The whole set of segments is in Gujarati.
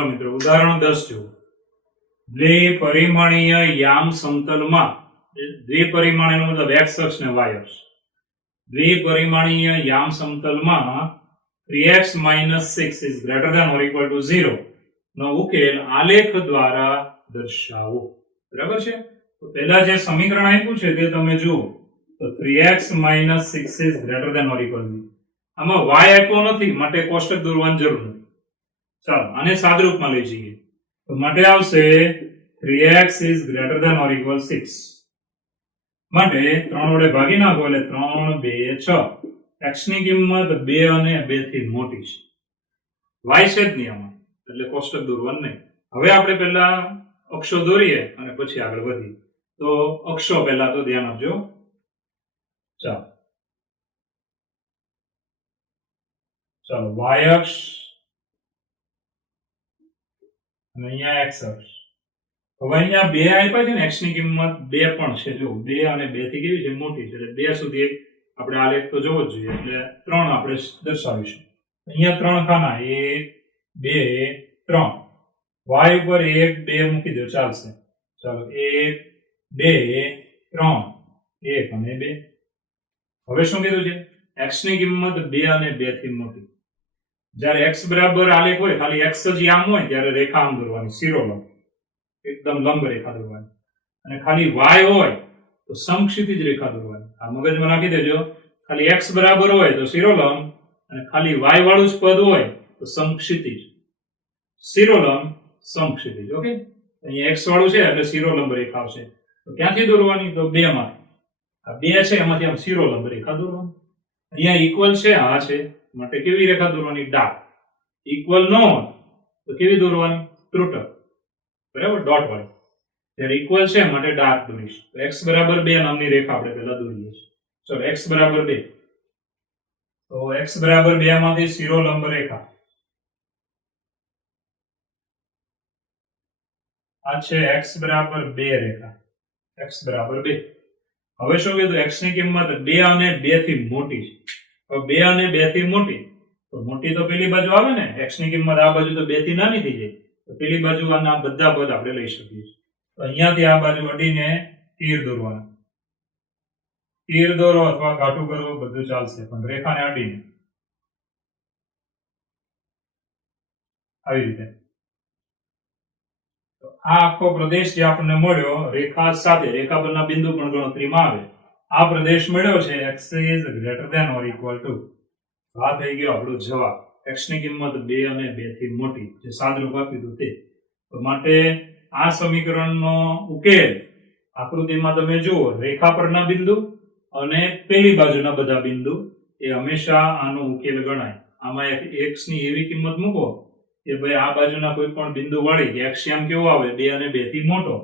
ચાલો મિત્રો ઉદાહરણ 10 જુઓ. દ્વિપરિમાણીય યામ સમતલમાં દ્વિપરિમાણીયનો મતલબ x અક્ષ ને y અક્ષ. દ્વિપરિમાણીય યામ સમતલમાં 3x - 6 is greater than or equal to 0 નો ઉકેલ આલેખ દ્વારા દર્શાવો. બરાબર છે? તો પહેલા જે સમીકરણ આપ્યું છે તે તમે જુઓ. તો 3x - 6 is greater than or equal to 0. આમાં y આપ્યો નથી માટે કોષ્ટક દોરવાની જરૂર નથી. ચાલો આને સાદરૂપમાં લઈ જઈએ. તો માટે આવશે 3x is greater than or equal 6. માટે 3 વડે ભાગી નાખો એટલે 3 2 6. x ની કિંમત 2 અને 2 થી મોટી છે. y છે જ નહીં આમાં એટલે કોષ્ટક દોરવાનું નહીં. હવે આપણે પહેલા અક્ષો દોરીએ અને પછી આગળ વધીએ. તો અક્ષો પહેલા તો ધ્યાન આપજો. ચાલો y અક્ષ અને અહીંયા x અક્ષ. હવે અહીંયા 2 આપ્યા છે ને, x ની કિંમત 2 પણ છે. જો 2 અને 2 થી કેવી છે? મોટી છે. એટલે 2 સુધી આપણે આલેખ તો જોવો જ જોઈએ. એટલે 3 આપણે દર્શાવીશું. અહીંયા 3 ખાના 1 2 3. y ઉપર 1 2 મૂકી દો ચાલશે. ચાલો 1 2 3 1 અને 2. હવે શું કીધું છે? x ની કિંમત 2 અને 2 થી મોટી. જ્યારે x બરાબર આલેખ હોય, ખાલી x જ આમ હોય ત્યારે રેખા આમ દોરવાની, શિરોલંબ, એકદમ લંબ રેખા દોરવાની. અને ખાલી y હોય તો સમક્ષિતિજ રેખા દોરવાની. આ મગજમાં નાખી દેજો. ખાલી x બરાબર હોય તો શિરોલંબ, અને ખાલી y વાળું જ પદ હોય તો સમક્ષિતિજ. શિરોલંબ સમક્ષિતિજ. ઓકે, અહીંયા x વાળું છે એટલે શિરોલંબ રેખા આવશે. તો ક્યાંથી દોરવાની? તો 2 માંથી. આ 2 છે એમાંથી આમ શિરોલંબ રેખા દોરવાની. અહીંયા ઇક્વલ છે, આ છે, માટે કેવી રેખા દોરવાની? ડાર્ક. ઇક્વલ ન હોય તો કેવી દોરવાની? ત્રુટક. બરાબર, ડોટ વાળી. જ્યારે ઇક્વલ છે માટે ડાર્ક દોરીશ. તો x બરાબર 2 નામની રેખા આપણે પહેલા દોરીએ છીએ. ચલો x બરાબર 2. તો x બરાબર 2 માંથી શિરોલંબ રેખા આ છે x બરાબર 2 રેખા. x બરાબર 2. હવે શું કીધું? x ની કિંમત 2 અને 2 થી મોટી છે. તો 2 અને 2 થી મોટી, તો મોટી તો પેલી બાજુ આવે ને. x ની કિંમત આ બાજુ તો 2 થી નાની થઈ જાય. તો પેલી બાજુ આના બધા પદ આપણે લઈ શકીએ છીએ. તો અહીંયાથી આ બાજુ અડીને તીર દોરવાનું. તીર દોરો અથવા ઘાટું કરો બધું ચાલશે, પણ રેખાને અડીને આવી રીતે. તો આ આખો પ્રદેશ જે આપણને મળ્યો રેખા સાથે, રેખા પરના બિંદુ પણ ગણતરીમાં આવે. આ પ્રદેશ મળ્યો છે x is greater than or equal to. આ થઈ ગયો આપણો જવાબ. x ની કિંમત 2 અને 2 થી મોટી, જે સાદરૂપ આપ્યું તે. તો માટે આ સમીકરણનો ઉકેલ આકૃતિમાં તમે જુઓ, રેખા પરના બિંદુ અને પેલી બાજુના બધા બિંદુ એ હંમેશા આનો ઉકેલ ગણાય. આમાં x ની એવી કિંમત મૂકો કે ભાઈ આ બાજુના કોઈ પણ બિંદુ વાળી કે x આમ કેવો આવે? 2 અને 2 થી મોટો.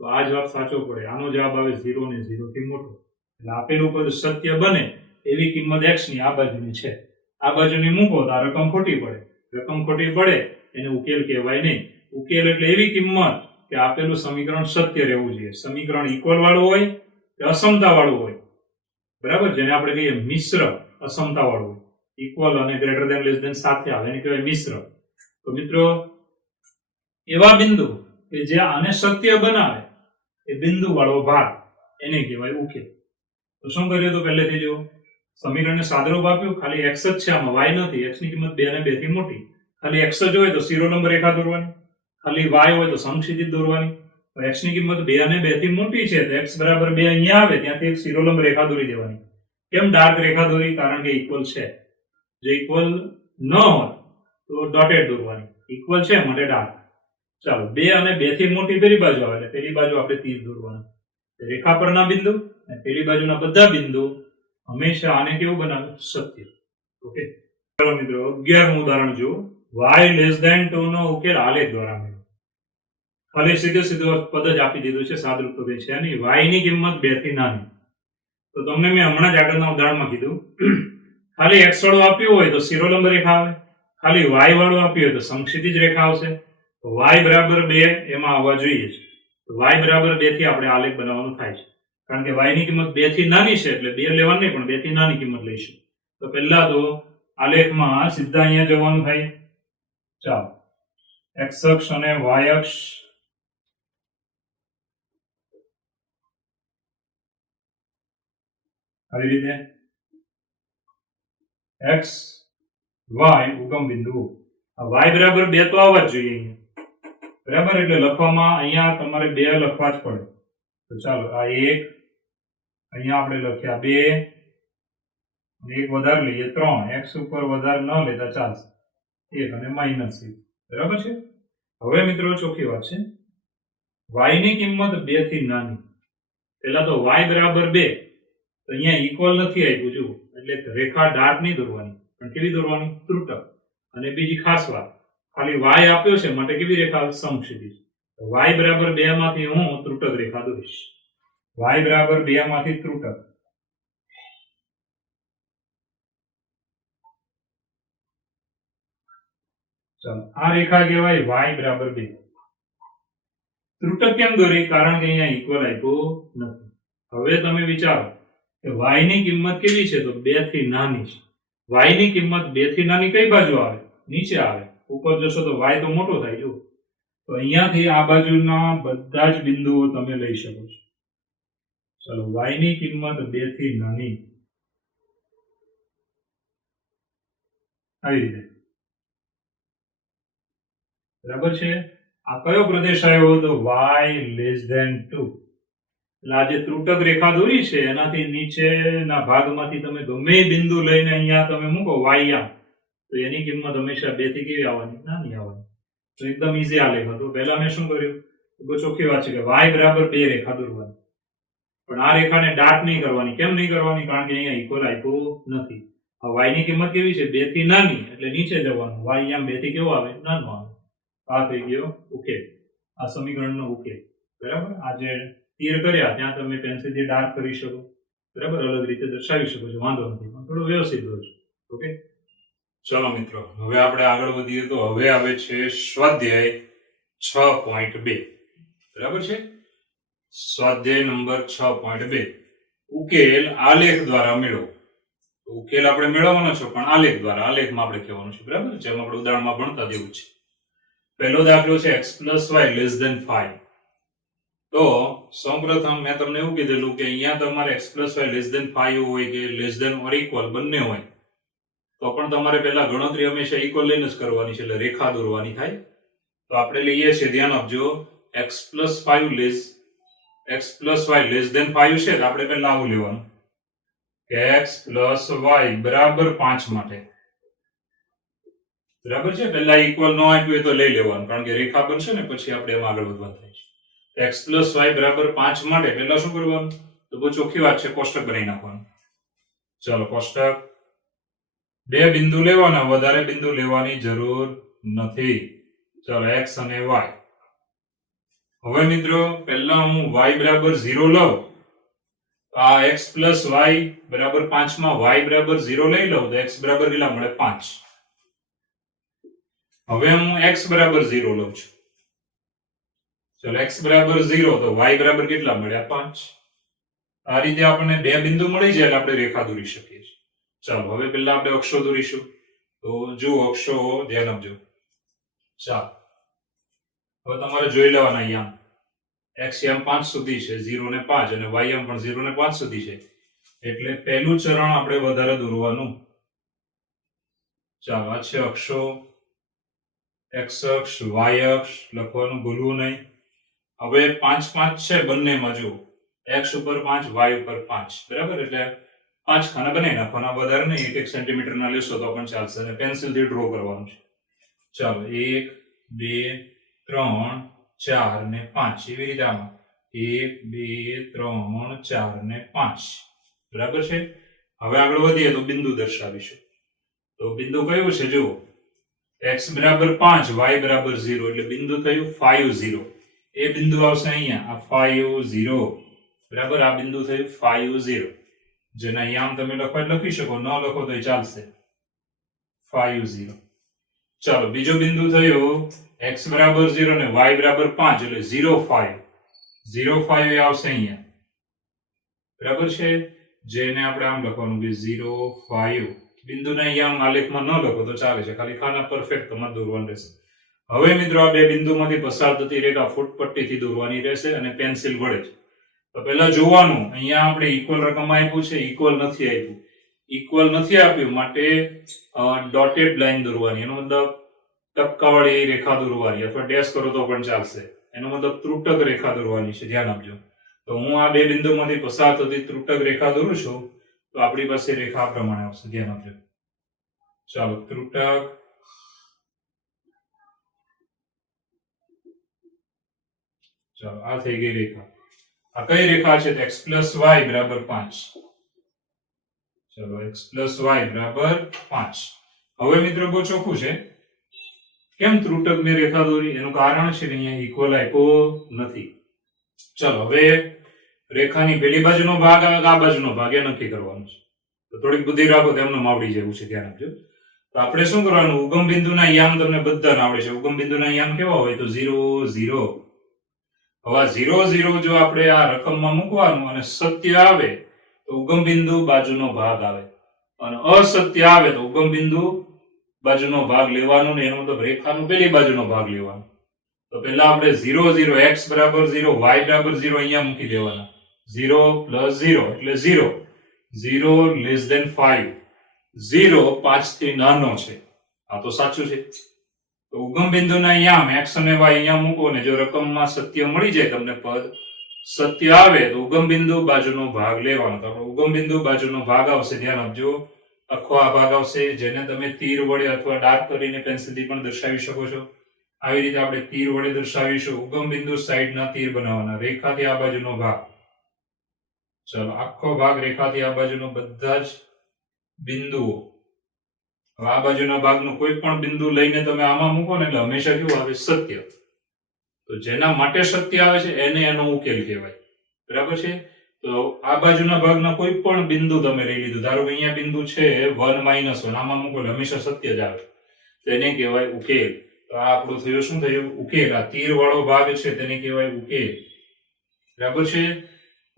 તો આ જવાબ સાચો પડે. આનો જવાબ આવે 0 અને 0 થી મોટો. એટલે આપેલું પદ સત્ય બને એવી કિંમત x ની આ બાજુની છે. આ બાજુની મૂકો તો આ રકમ ખોટી પડે. રકમ ખોટી પડે એને ઉકેલ કહેવાય નહીં. ઉકેલ એટલે એવી કિંમત કે આપેલું સમીકરણ સત્ય રહેવું જોઈએ. સમીકરણ ઇક્વલ વાળું હોય કે અસમતા વાળું હોય. બરાબર, જેને આપણે કહીએ મિશ્ર અસમતા વાળું હોય. ઇક્વલ અને ગ્રેટર ધેન લેસ ધેન સાથે આવે એને કહેવાય મિશ્ર. તો મિત્રો એવા બિંદુ કે જે આને સત્ય બનાવે એ બિંદુ વાળો ભાગ એને કહેવાય ઉકેલ. તો શું કર્યું? તો પહેલેથી જો સમીકરણને સાદરૂપ આપ્યું. ખાલી x જ છે, આમાં y નથી. x ની કિંમત 2 અને 2 થી મોટી. ખાલી x જ હોય તો શિરોલંબ રેખા દોરવાની. ખાલી y હોય તો સમક્ષિતિજ દોરવાની. તો x ની કિંમત 2 અને 2 થી મોટી છે તો x બરાબર 2 અહીંયા આવે ત્યાંથી એક શિરોલંબ રેખા દોરી દેવાની. કેમ ડાર્ક રેખા દોરી? કારણ કે ઇક્વલ છે. જો ઇક્વલ ન હોય તો ડોટેડ દોરવાની. ઇક્વલ છે માટે ડાર્ક. ચાલો 2 અને 2 થી મોટી પેલી બાજુ આવે એટલે પેલી બાજુ આપણે તીર દોરવાનું. રેખા પરના બિંદુ અને પેલી બાજુના બધા બિંદુ હંમેશા આને કેવું બનાવે? સત્ય. ઓકે, ચાલો મિત્રો 11મું ઉદાહરણ જુઓ. y less than 2 નો ઉકેલ આલેખ દ્વારા મેળવો. ખાલી સીધો પદ જ આપી દીધું છે, સાદરૂપ પદ છે નહીં. y ની કિંમત 2 થી નાની. તો તમને મેં હમણાં જ આગળના ઉદાહરણમાં કીધું, ખાલી x વાળું આપ્યું હોય તો શિરોલંબ રેખા આવે. ખાલી y વાળું આપ્યું હોય તો સમક્ષિતિજ રેખા આવશે. તો y બરાબર 2 એમાં આવવા જોઈએ છે. તો y બરાબર 2 થી આપણે આલેખ બનાવવાનું થાય છે. કારણ કે y ની કિંમત 2 થી નાની છે એટલે 2 લેવાની નહીં, પણ 2 થી નાની કિંમત લઈશું. તો પહેલા તો આલેખમાં સીધા અહીંયા જવાનું થાય. ચાલો એક્સ અક્ષ અને વાય અક્ષ આવી રીતે એક્સ વાય ઉગમ બિંદુ વાય બરાબર 2 તો આવવા જ જોઈએ અહીંયા બરાબર એટલે લખવામાં અહીંયા તમારે 2 લખવા જ પડે તો ચાલો આ 1 અહીંયા આપણે લખ્યા 2 અને એક વધારે લઈએ 3 એક્સ ઉપર વધારે ન લેતા ચાલશે 1 અને -1 બરાબર છે હવે મિત્રો ચોખ્ખી વાત છે y ની કિંમત 2 થી નાની પહેલા તો y બરાબર 2 તો અહીંયા ઇક્વલ નથી આપ્યું જુઓ એટલે રેખા ડાટ નહીં દોરવાની પણ કેવી દોરવાની ત્રુટક અને બીજી ખાસ વાત ખાલી y આપ્યો છે માટે કેવી રેખા સમક્ષિતિજ y બરાબર 2 માંથી હું ત્રુટક રેખા દોરીશ y બરાબર 2 માંથી ત્રુટક ચાલો આ રેખા કહેવાય y બરાબર 2 ત્રુટક કેમ દોરી કારણ કે અહીંયા ઇક્વલ આપ્યું નથી હવે તમે વિચારો કે y ની કિંમત કેવી છે તો 2 થી નાની છે y ની કિંમત 2 થી નાની કઈ બાજુ આવે નીચે આવે ઉપર જશો તો y તો મોટો થાય જો તો અહીંયાથી આ બાજુના બધા જ બિંદુઓ તમે લઈ શકો છો ચલો y ની કિંમત 2 થી નાની આવી રીતે બરાબર છે આ કયો પ્રદેશ આવ્યો તો y લેસ ધેન 2 એટલે આ જે ત્રુટક રેખા દોરી છે એનાથી નીચેના ભાગમાંથી તમે ગમે બિંદુ લઈને અહીંયા તમે મૂકો y આમ તો એની કિંમત હંમેશા 2 થી કેવી આવવાની નાની આવવાની તો એકદમ ઈઝી આ લેખા તો પહેલા મેં શું કર્યું બહુ ચોખ્ખી વાત છે કે y બરાબર 2 રેખા દોરવાની પણ આ રેખાને ડાટ નહીં કરવાની કેમ નહીં કરવાની કારણ કે અહીંયા ઇક્વલ આપ્યું નથી આ y ની કિંમત કેવી છે 2 થી નાની એટલે નીચે જવાનું y આમ 2 થી કેવો આવે નાનો આવે આ થઈ ગયો ઉકેલ આ સમીકરણનો ઉકેલ બરાબર આ જે તીર કર્યા ત્યાં તમે પેન્સિલથી ડાર્ક કરી શકો બરાબર અલગ રીતે દર્શાવી શકો છો વાંધો નથી પણ થોડું વ્યવસ્થિત દોરજો ઓકે ચલો મિત્રો હવે આપણે આગળ વધીએ તો હવે આવે છે સ્વાધ્યાય 6.2 બરાબર છે સ્વાધ્યાય નંબર 6.2 ઉકેલ આલેખ દ્વારા મેળવો ઉકેલ આપણે મેળવવાનો છે પણ આલેખ દ્વારા આલેખમાં આપણે કહેવાનું છે બરાબર જેમ આપણે ઉદાહરણમાં ભણતા દેવું છે પહેલો દાખલો છે x + y લેસ ધેન 5 તો સૌપ્રથમ મેં તમને એવું કીધેલું કે અહીંયા તમારે x + y લેસ ધેન 5 હોય કે લેસ ધેન ઓર ઇક્વલ બંને હોય તો પણ તમારે પહેલા ગણતરી હંમેશા ઇક્વલ લઈને જ કરવાની છે એટલે રેખા દોરવાની થાય તો આપણે લઈએ છીએ ધ્યાન આપજો x + y લેસ ધેન 5 છે તો આપણે પહેલા આવું લેવાનું કે x + y બરાબર 5 માટે બરાબર છે પહેલા ઇક્વલ ન આપ્યું તો લઈ લેવાનું કારણ કે રેખા બનશે ને પછી આપણે એમાં આગળ વધવાનું થાય છે x + y બરાબર 5 માટે પહેલા શું કરવાનું તો બહુ ચોખ્ખી વાત છે કોષ્ટક બનાવી નાખવાનું ચલો કોષ્ટક બે બિંદુ લેવાના વધારે બિંદુ લેવાની જરૂર નથી ચલો x અને y હવે મિત્રો પહેલા હું y બરાબર 0 લઉં આ x + y બરાબર 5 માં y બરાબર 0 લઈ લઉં તો x બરાબર કેટલા મળે 5 હવે હું x બરાબર 0 લઉં છું ચલો x બરાબર 0 તો y બરાબર કેટલા મળ્યા 5 આ રીતે આપણને બે બિંદુ મળી જાય એટલે આપણે રેખા દોરી શકીએ છીએ ચાલો હવે પહેલા આપણે અક્ષો દોરીશું તો જુઓ અક્ષો ધ્યાન આપજો ચાલો હવે તમારે જોઈ લેવાના અહીંયા x એમ 5 સુધી છે 0 ને 5 અને y એમ પણ 0 ને 5 સુધી છે એટલે પહેલું ચરણ આપણે વધારે દોરવાનું ચાલો આ છે અક્ષો x અક્ષ y અક્ષ લખવાનું ભૂલવું નહીં હવે 5 5 છે બંનેમાં જુઓ x ઉપર 5 y ઉપર 5 બરાબર એટલે 5 ખાના બનાવી નાખવાના વધારે નહીં 1 સેન્ટીમીટર ના લેશો તો પણ ચાલશે અને પેન્સિલથી ડ્રો કરવાનું છે ચાલો 1 2 3 4 ને 5 એવી રીતે આમાં 1 2 3 4 ને 5 બરાબર છે હવે આગળ વધીએ તો બિંદુ દર્શાવીશું તો બિંદુ કયું છે જુઓ x બરાબર 5 y બરાબર 0 એટલે બિંદુ થયું 5 0 એ બિંદુ આવશે અહીંયા આ 5 0 બરાબર આ બિંદુ થયું 5 0 જેને અહીંયા આમ તમે લખી શકો ન લખો તો ચાલશે 5 0 ચાલો બીજો બિંદુ થયો x બરાબર 0 ને y બરાબર 5 એટલે 0 5 0 5 એ આવશે અહીંયા બરાબર છે જેને આપણે આમ લખવાનું કે 0 5 બિંદુને અહીંયા આમ આલેખમાં ન લખો તો ચાલે છે ખાલી ખાના પરફેક્ટ તમારે દોરવાનું રહેશે હવે મિત્રો આ બે બિંદુમાંથી પસાર થતી રેખા ફૂટપટ્ટીથી દોરવાની રહેશે અને પેન્સિલ વડે જ. તો પહેલા જોવાનું, અહીંયા આપણે ઇક્વલ રકમ આપ્યું છે, ઇક્વલ નથી આપ્યું. ઇક્વલ નથી આપ્યું માટે ડોટેડ લાઈન દોરવાની, એનો મતલબ ટપકાવાળી રેખા દોરવાની, અથવા ડેશ કરો તો પણ ચાલશે. એનો મતલબ ત્રુટક રેખા દોરવાની છે, ધ્યાન આપજો. તો હું આ બે બિંદુમાંથી પસાર થતી ત્રુટક રેખા દોરું છું, તો આપણી પાસે રેખા આ પ્રમાણે આવશે, ધ્યાન આપજો. ચાલો, ત્રુટક. ચાલો, આ થઈ ગઈ રેખા. આ કઈ રેખા છે? x + y = 5. ચલો, x + y = 5. હવે મિત્રો બહુ ચોખ્ખું છે. કેમ ત્રુટક મેં રેખા દોરી? એનું કારણ છે કે અહીંયા ઇક્વલ આપ્યો નથી. ચલો, હવે રેખાની પેલી બાજુનો ભાગ આવે કે આ બાજુનો ભાગ, એ નક્કી કરવાનું છે. તો થોડીક બુદ્ધિ રાખો તો એમનું માવડી જેવું છે, ધ્યાન આપજો. તો આપણે શું કરવાનું? ઉગમ બિંદુના યામ તમને બધાને આવડે છે. ઉગમ બિંદુના યામ કેવા હોય? તો 0 0. હવે 0 0 જો આપણે આ રકમમાં મૂકવાનું અને સત્ય આવે તો ઉગમ બિંદુ બાજુનો ભાગ આવે, અને અસત્ય આવે તો ઉગમ બિંદુ બાજુનો ભાગ લેવાનો ને એનો મતલબ રેખાનો પેલી બાજુનો ભાગ લેવાનો. તો પહેલા આપણે 0 0, x = 0, y = 0 અહીંયા મૂકી દેવાના. 0 + 0 એટલે 0. 0 < 5. 0 5 થી નાનો છે. આ તો સાચું છે. તો ઉગમ બિંદુના યામ x અને y અહીંયા મૂકો ને જો રકમમાં સત્ય મળી જાય તમને, પદ સત્ય આવે તો ઉગમ બિંદુ બાજુનો ભાગ લેવાનો. તો ઉગમ બિંદુ બાજુનો ભાગ આવશે, ધ્યાન આપજો. આખો આ ભાગ આવશે, જેને તમે તીર વડે અથવા ડાર્ક કરીને પેન્સિલથી પણ દર્શાવી શકો છો. આવી રીતે આપણે તીર વડે દર્શાવીશું. ઉગમ બિંદુ સાઈડના તીર બનાવવાના, રેખાથી આ બાજુનો ભાગ. ચલો, આખો ભાગ રેખાથી આ બાજુનો બધા જ બિંદુઓ. હવે આ બાજુના ભાગનું કોઈ પણ બિંદુ લઈને તમે આમાં મૂકો ને એટલે હંમેશા કેવું આવે? સત્ય. તો જેના માટે સત્ય આવે છે એને એનો ઉકેલ કહેવાય, બરાબર છે. તો આ બાજુના ભાગના કોઈ પણ બિંદુ તમે લઈ લીધું, ધારો કે અહીંયા બિંદુ છે 1 - 1, આમાં મૂકો એટલે હંમેશા સત્ય જ આવે, તો એને કહેવાય ઉકેલ. તો આ આપણું થયું, શું થયું? ઉકેલ. આ તીર વાળો ભાગ છે તેને કહેવાય ઉકેલ, બરાબર છે.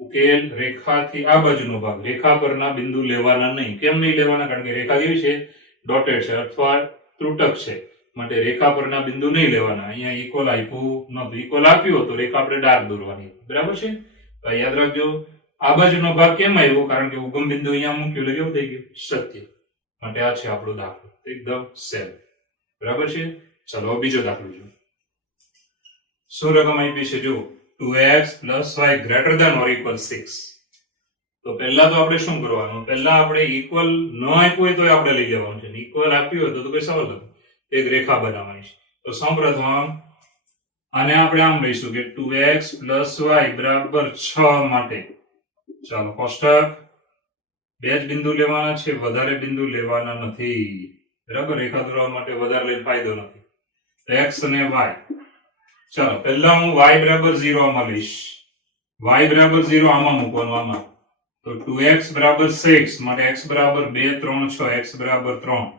ઉકેલ. રેખાથી આ બાજુનો ભાગ, રેખા પરના બિંદુ લેવાના નહીં. કેમ નહીં લેવાના? કારણ કે રેખા કેવી છે? ડોટેડ છે અથવા ત્રુટક છે, માટે રેખા પરના બિંદુ નહીં લેવાના. અહીંયા ઇક્વલ આપ્યું નહોતું. ઇક્વલ આપ્યું તો રેખા આપણે ડાર્ક દોરવાની, બરાબર છે. તો યાદ રાખજો, આ બાજુનો ભાગ કેમ આવ્યો? કારણ કે ઉગમ બિંદુ અહીંયા મૂક્યું એટલે કેવું થઈ ગયું? સત્ય. માટે આ છે આપણો દાખલો, એકદમ સેમ, બરાબર છે. ચલો, બીજો દાખલો જો. શું રકમ આપી છે? જો 2x + y ≥ 6. તો પહેલા તો આપણે શું કરવાનું? પહેલા આપણે ઇક્વલ ન આપ્યું હોય તો આપણે લઈ લેવાનું છે. ઇક્વલ આપ્યું હોય તો કઈ સવાલ નથી, એક રેખા બનાવવાની છે. તો સૌપ્રથમ આને આપણે આમ લઈશું કે 2x + y = 6 માટે. ચાલો, કોષ્ટક. બે જ બિંદુ લેવાના છે, વધારે બિંદુ લેવાના નથી, બરાબર. રેખા દોરવા માટે વધારે લઈને ફાયદો નથી. તો x અને y. ચાલો, પહેલા હું y = 0 આમાં લઈશ. y = 0 આમાં મૂકવાનું, આમાં. તો 2x = 6 માટે x = 2 3 6, x = 3,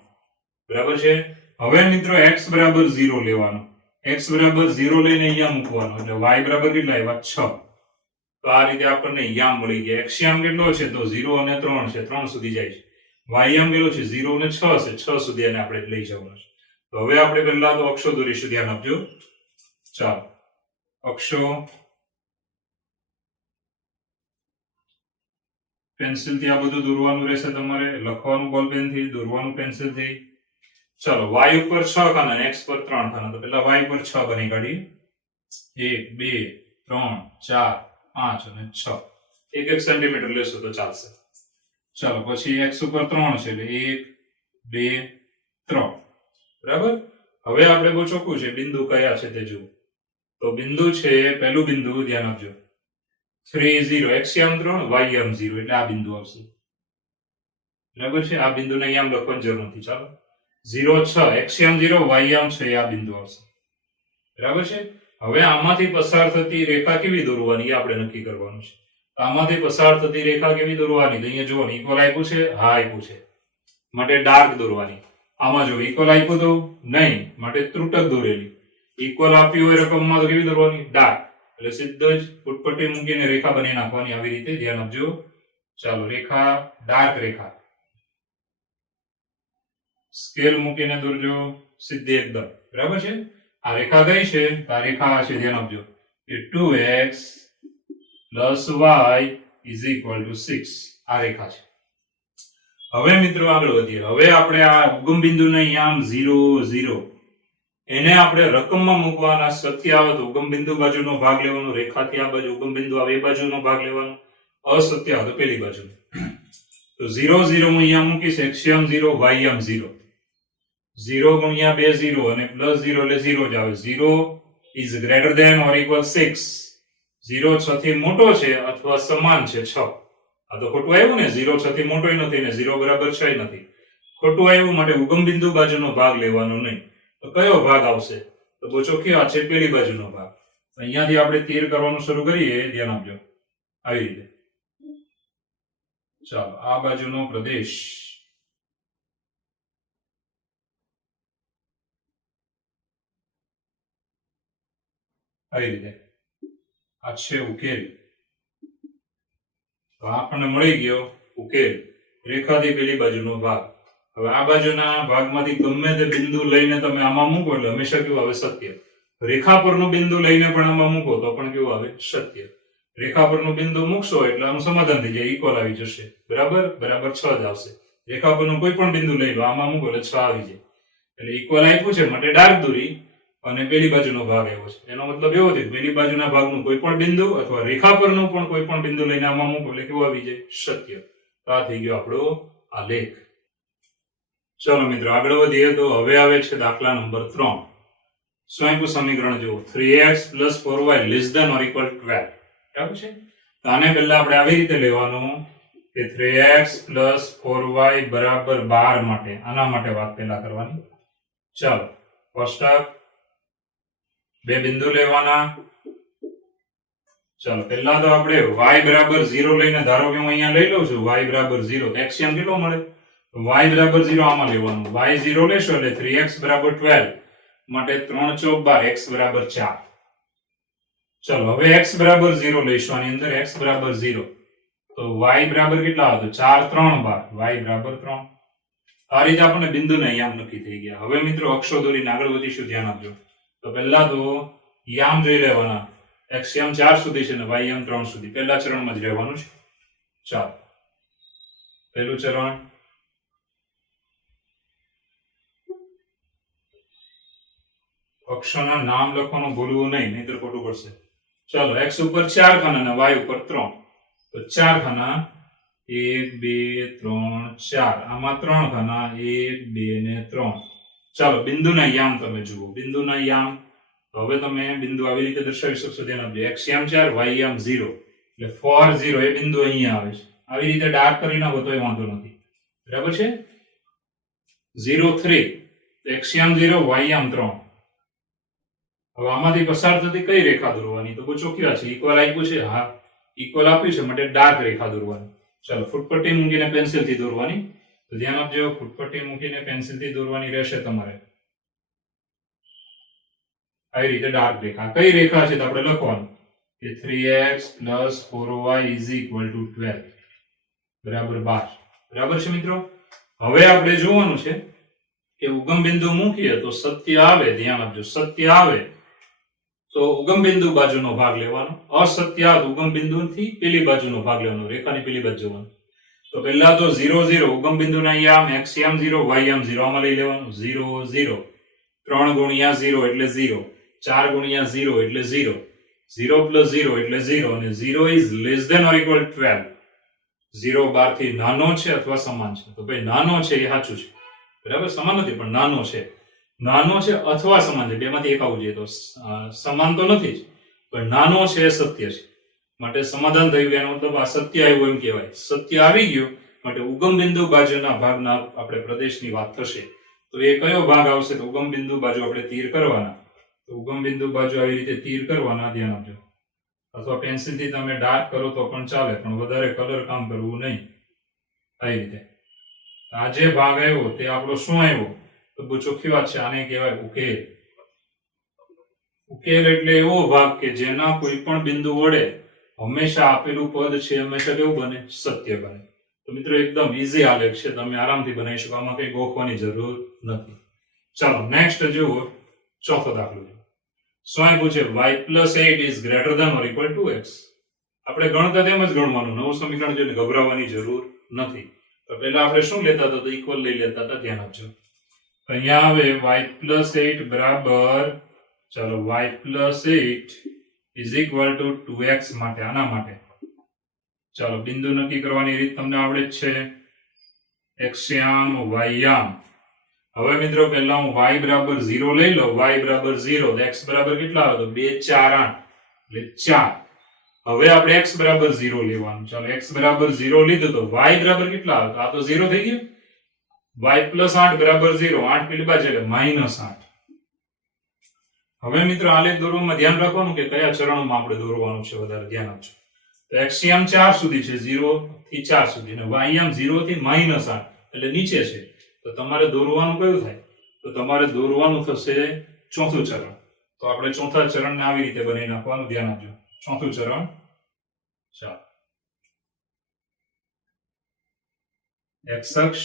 બરાબર છે. હવે મિત્રો x = 0 લેવાનો. x = 0 લઈને અહીંયા મૂકવાનો, એટલે y = કેટલા આવ્યા? 6. તો આ રીતે આપણને યામ મળી ગયા. x યામ કેટલો છે? તો 0 અને 3 છે, 3 સુધી જાય છે. y યામ કેટલો છે? 0 અને 6 છે, 6 સુધી એને આપણે લઈ જવાનું છે. તો હવે આપણે પહેલા તો અક્ષો દોરીશું, ધ્યાન આપજો. ચાલો, અક્ષો. પેન્સિલથી આ બધું દોરવાનું રહેશે તમારે, લખવાનું બોલપેનથી, દોરવાનું પેન્સિલથી. ચલો, y ઉપર 6 ખાના અને x પર 3 ખાના. તો પહેલા y ઉપર 6 બની કાઢીએ. 1 2 3 4 5 અને 6. 1 સેન્ટીમીટર લેશો તો ચાલશે. ચાલો, પછી x ઉપર 3 છે એટલે 1 2 3, બરાબર. હવે આપણે બહુ ચોખ્ખું છે, બિંદુ કયા છે તે જુઓ. તો બિંદુ છે, પહેલું બિંદુ ધ્યાન આપજો, 3 0, x યામ 3 y યામ 0 એટલે આ બિંદુ આવશે, બરાબર છે. આ બિંદુને યામ લખવાની જરૂર નથી. ચાલો, 0 6, x યામ 0 y યામ 6, આ બિંદુ આવશે, બરાબર છે. હવે આમાંથી પસાર થતી રેખા કેવી દોરવાની એ આપણે નક્કી કરવાનું છે. આમાંથી પસાર થતી રેખા કેવી દોરવાની? તો અહીંયા જુઓ, ઇક્વલ આપ્યું છે, હા આપ્યું છે, માટે ડાર્ક દોરવાની. આમાં જો ઇક્વલ આપ્યું તો નહીં, માટે ત્રુટક દોરેલી. ઇક્વલ આપ્યું હોય રકમમાં તો કેવી દોરવાની? ડાર્ક. એટલે સીધો જ ફૂટપટ્ટી મૂકીને રેખા બનાવી નાખવાની, આવી રીતે, ધ્યાન આપજો. ચાલો, રેખા, ડાર્ક રેખા, સ્કેલ મૂકીને દોરજો, સીધી એકદમ, બરાબર છે. આ રેખા કઈ છે? આ રેખા છે, ધ્યાન આપજો કે 2x + y = 6 આ રેખા છે. હવે મિત્રો આગળ વધીએ. હવે આપણે આ ઉગમ બિંદુને યામ 0 0 એને આપણે રકમમાં મૂકવાના. સત્ય આવે તો ઉગમ બિંદુ બાજુનો ભાગ લેવાનો, રેખાથી આ બાજુ ઉગમ બિંદુ આવે એ બાજુનો ભાગ લેવાનો, અસત્ય આવે તો પેલી બાજુ. તો 0 0 હું અહીંયા મૂકીશ x યામ 0 y યામ 0. 0 ગુણ્યા 2 0 અને +0 એટલે 0 જ આવે. 0 is greater than or equal 6. 0 6 થી મોટો છે અથવા સમાન છે 6. આ તો ખોટું આવ્યું ને, 0 6 થી મોટોય નથી ને 0 બરાબર 6 નથી. ખોટું આવ્યું, માટે ઉગમ બિંદુ બાજુનો ભાગ લેવાનો નહીં. તો કયો ભાગ આવશે? તો બહુ ચોખ્ખી વાત છે, પેલી બાજુનો ભાગ. અહીંયાથી આપણે તીર કરવાનું શરૂ કરીએ, ધ્યાન આપજો આવી રીતે. ચાલો, આ બાજુનો પ્રદેશ આવી રીતે. આ છે ઉકેલ. તો આપણને મળી ગયો ઉકેલ, રેખાથી પેલી બાજુનો ભાગ. હવે આ બાજુના ભાગમાંથી ગમે તે બિંદુ લઈને તમે આમાં મૂકો એટલે હંમેશા કેવું આવે? સત્ય. રેખા પરનું બિંદુ લઈને પણ આમાં મૂકો તો પણ કેવું આવે? સત્ય. રેખા પરનું બિંદુ મૂકશો એટલે આનું સમાધાન થઈ જાય, ઇક્વલ આવી જશે. બરાબર 6 જ આવશે. રેખા પરનું કોઈ પણ બિંદુ લઈ લો, આમાં મૂકો એટલે 6 આવી જાય. એટલે ઇક્વલ આપ્યું છે માટે ડાર્ક દોરી અને પેલી બાજુનો ભાગ આવ્યો છે. એનો મતલબ એવો થયો પેલી બાજુના ભાગનું કોઈ પણ બિંદુ અથવા રેખા પરનું પણ કોઈ પણ બિંદુ લઈને આમાં મૂકો એટલે કેવું આવી જાય? સત્ય. તો આ થઈ ગયો આપણો આલેખ. ચલો મિત્રો આગળ વધીએ. તો હવે આવે છે દાખલા નંબર 3. સ્વયંભૂ સમીકરણ જુઓ. 3x + 4y <= 12. બરાબર છે. તો આને પહેલા આપણે આવી રીતે લેવાનું કે 3x + 4y = 12 માટે આના માટે વાત પહેલા કરવાની. ચાલો, કોષ્ટક બે બિંદુ લેવાના. ચાલો, પહેલા તો આપણે y = 0 લઈને, ધારો કે હું અહીંયા લઈ લઉં છું y = 0. x એમ કેટલો મળે? y = 0 આમાં લેવાનું. y 0 લેશો એટલે 3x = 12 માટે 3 × 4 x = 4. ચલો, હવે x = 0 લઈશું આની અંદર. x = 0 તો y બરાબર કેટલા આવે? તો 4 3 12 y = 3. આ રીતે આપણને બિંદુના યામ નક્કી થઈ ગયા. હવે મિત્રો અક્ષો દોરીને આગળ વધીશું, ધ્યાન આપજો. તો પહેલા તો યામ જોઈ લેવાના. x યામ 4 સુધી છે ને y યામ 3 સુધી. પહેલા ચરણમાં જ રહેવાનું છે. ચાલો, પહેલું ચરણ. અક્ષરના નામ લખવાનું ભૂલવું નહીં, નહીતર ખોટું પડશે. ચાલો, x ઉપર 4 ખાના અને y ઉપર 3. તો 4 ખાના 1 2 3 4, આમાં 3 ખાના 1 2 ને 3. ચાલો, બિંદુના યામ તમે જુઓ. બિંદુના યામ હવે તમે બિંદુ આવી રીતે દર્શાવી શકશો. તેના x યામ 4 y યામ 0 એટલે 4 0 એ બિંદુ અહીંયા આવે છે. આવી રીતે ડાર્ક કરી નાખો તોય વાંધો નથી. બરાબર છે. 0 3 x યામ 0 y યામ 3. હવે આમાંથી પસાર થતી કઈ રેખા દોરવાની? તો બહુ ચોખ્ખી વાત છે, ઇક્વલ આપ્યું છે. હા, ઇક્વલ આપ્યું છે માટે ડાર્ક રેખા દોરવાની. ચાલો, ફૂટપટ્ટી મૂકીને પેન્સિલથી દોરવાની. તો ધ્યાન આપજો, ફૂટપટ્ટી મૂકીને પેન્સિલથી દોરવાની રહેશે તમારે. આવી રીતે ડાર્ક રેખા. કઈ રેખા છે તો આપણે લખવાનું કે 3x + 4y = 12 બરાબર 12. બરાબર છે મિત્રો. હવે આપણે જોવાનું છે કે ઉગમ બિંદુ મૂકીએ તો સત્ય આવે. ધ્યાન આપજો, સત્ય આવે તો ઉગમ બિંદુ બાજુનો ભાગ લેવાનો. અસત્ય આવે ઉગમ બિંદુથી પેલી બાજુનો ભાગ લેવાનો, રેખાની પેલી બાજુ જોવાનું. તો પહેલા તો 0 0 ઉગમ બિંદુના યામ x યામ 0 y યામ 0 આમાં લઈ લેવાનું. 0 0 3 × 0 એટલે 0, 4 × 0 એટલે 0, 0 + 0 એટલે 0 અને 0 is less than or equal 12. 0 12 થી નાનો છે અથવા સમાન છે? તો ભાઈ નાનો છે એ સાચું છે. બરાબર, સમાન નથી પણ નાનો છે. નાનો છે અથવા સમાન છે, બેમાંથી એક આવવું જોઈએ. તો સમાન તો નથી જ, પણ નાનો છે એ સત્ય છે માટે સમાધાન થયું. એનો મતલબ આ સત્ય આવ્યું એમ કહેવાય. સત્ય આવી ગયું માટે ઉગમ બિંદુ બાજુના ભાગના આપણે પ્રદેશની વાત થશે. તો એ કયો ભાગ આવશે? તો ઉગમ બિંદુ બાજુ આપણે તીર કરવાના. તો ઉગમ બિંદુ બાજુ આવી રીતે તીર કરવાના. ધ્યાન આપજો. અથવા પેન્સિલથી તમે ડાર્ક કરો તો પણ ચાલે, પણ વધારે કલર કામ કરવું નહીં. આવી રીતે આ જે ભાગ આવ્યો તે આપણો શું આવ્યો? તો બહુ ચોખ્ખી વાત છે, આને કહેવાય ઉકેલ. ઉકેલ એટલે એવો ભાગ કે જેના કોઈ પણ બિંદુ વડે હંમેશા આપેલું પદ છે હંમેશા કેવું બને? સત્ય બને. તો મિત્રો એકદમ ઈઝી આલેખ છે, તમે આરામથી બનાવી શકો. આમાં કઈ ગોખવાની જરૂર નથી. ચાલો નેક્સ્ટ જુઓ. ચોથો દાખલો છે. શું આપ્યું છે? y plus 8 is greater than or equal to x. આપણે ગણતા તેમ જ ગણવાનું, નવું સમીકરણ જોઈને ગભરાવાની જરૂર નથી. તો પહેલા આપણે શું લેતા હતા? તો ઇક્વલ લઈ લેતા હતા, ધ્યાન આપજો. અહીંયા આવે y plus 8 બરાબર, ચાલો y plus 8 is equal to 2x માટે, આના માટે ચાલો બિંદુ નક્કી કરવાની રીત તમને આવડે જ છે. એક્સયામ વાયયામ. હવે મિત્રો પહેલા હું y બરાબર 0 લઈ લો. y બરાબર 0 તો x બરાબર કેટલા આવે? તો 2 4 8 એટલે 4. હવે આપણે x બરાબર 0 લેવાનું. ચાલો x બરાબર 0 લીધું તો y બરાબર કેટલા આવે? તો આ તો 0 થઈ ગયું. y plus 8 બરાબર 0, 8 પેલી બાજુ એટલે -8. હવે મિત્રો આલેખ દોરવામાં ધ્યાન રાખવાનું કે કયા ચરણમાં આપણે દોરવાનું છે, વધારે ધ્યાન આપજો. તો એક્સિયમ 4 સુધી છે, 0 થી 4 સુધી, અને વાયમ 0 થી -8 એટલે નીચે છે. તો તમારે દોરવાનું કયું થાય? તો તમારે દોરવાનું થશે ચોથું ચરણ. તો આપણે ચોથા ચરણને આવી રીતે બનાવી નાખવાનું, ધ્યાન આપજો. ચોથું ચરણ, ચાલો x અક્ષ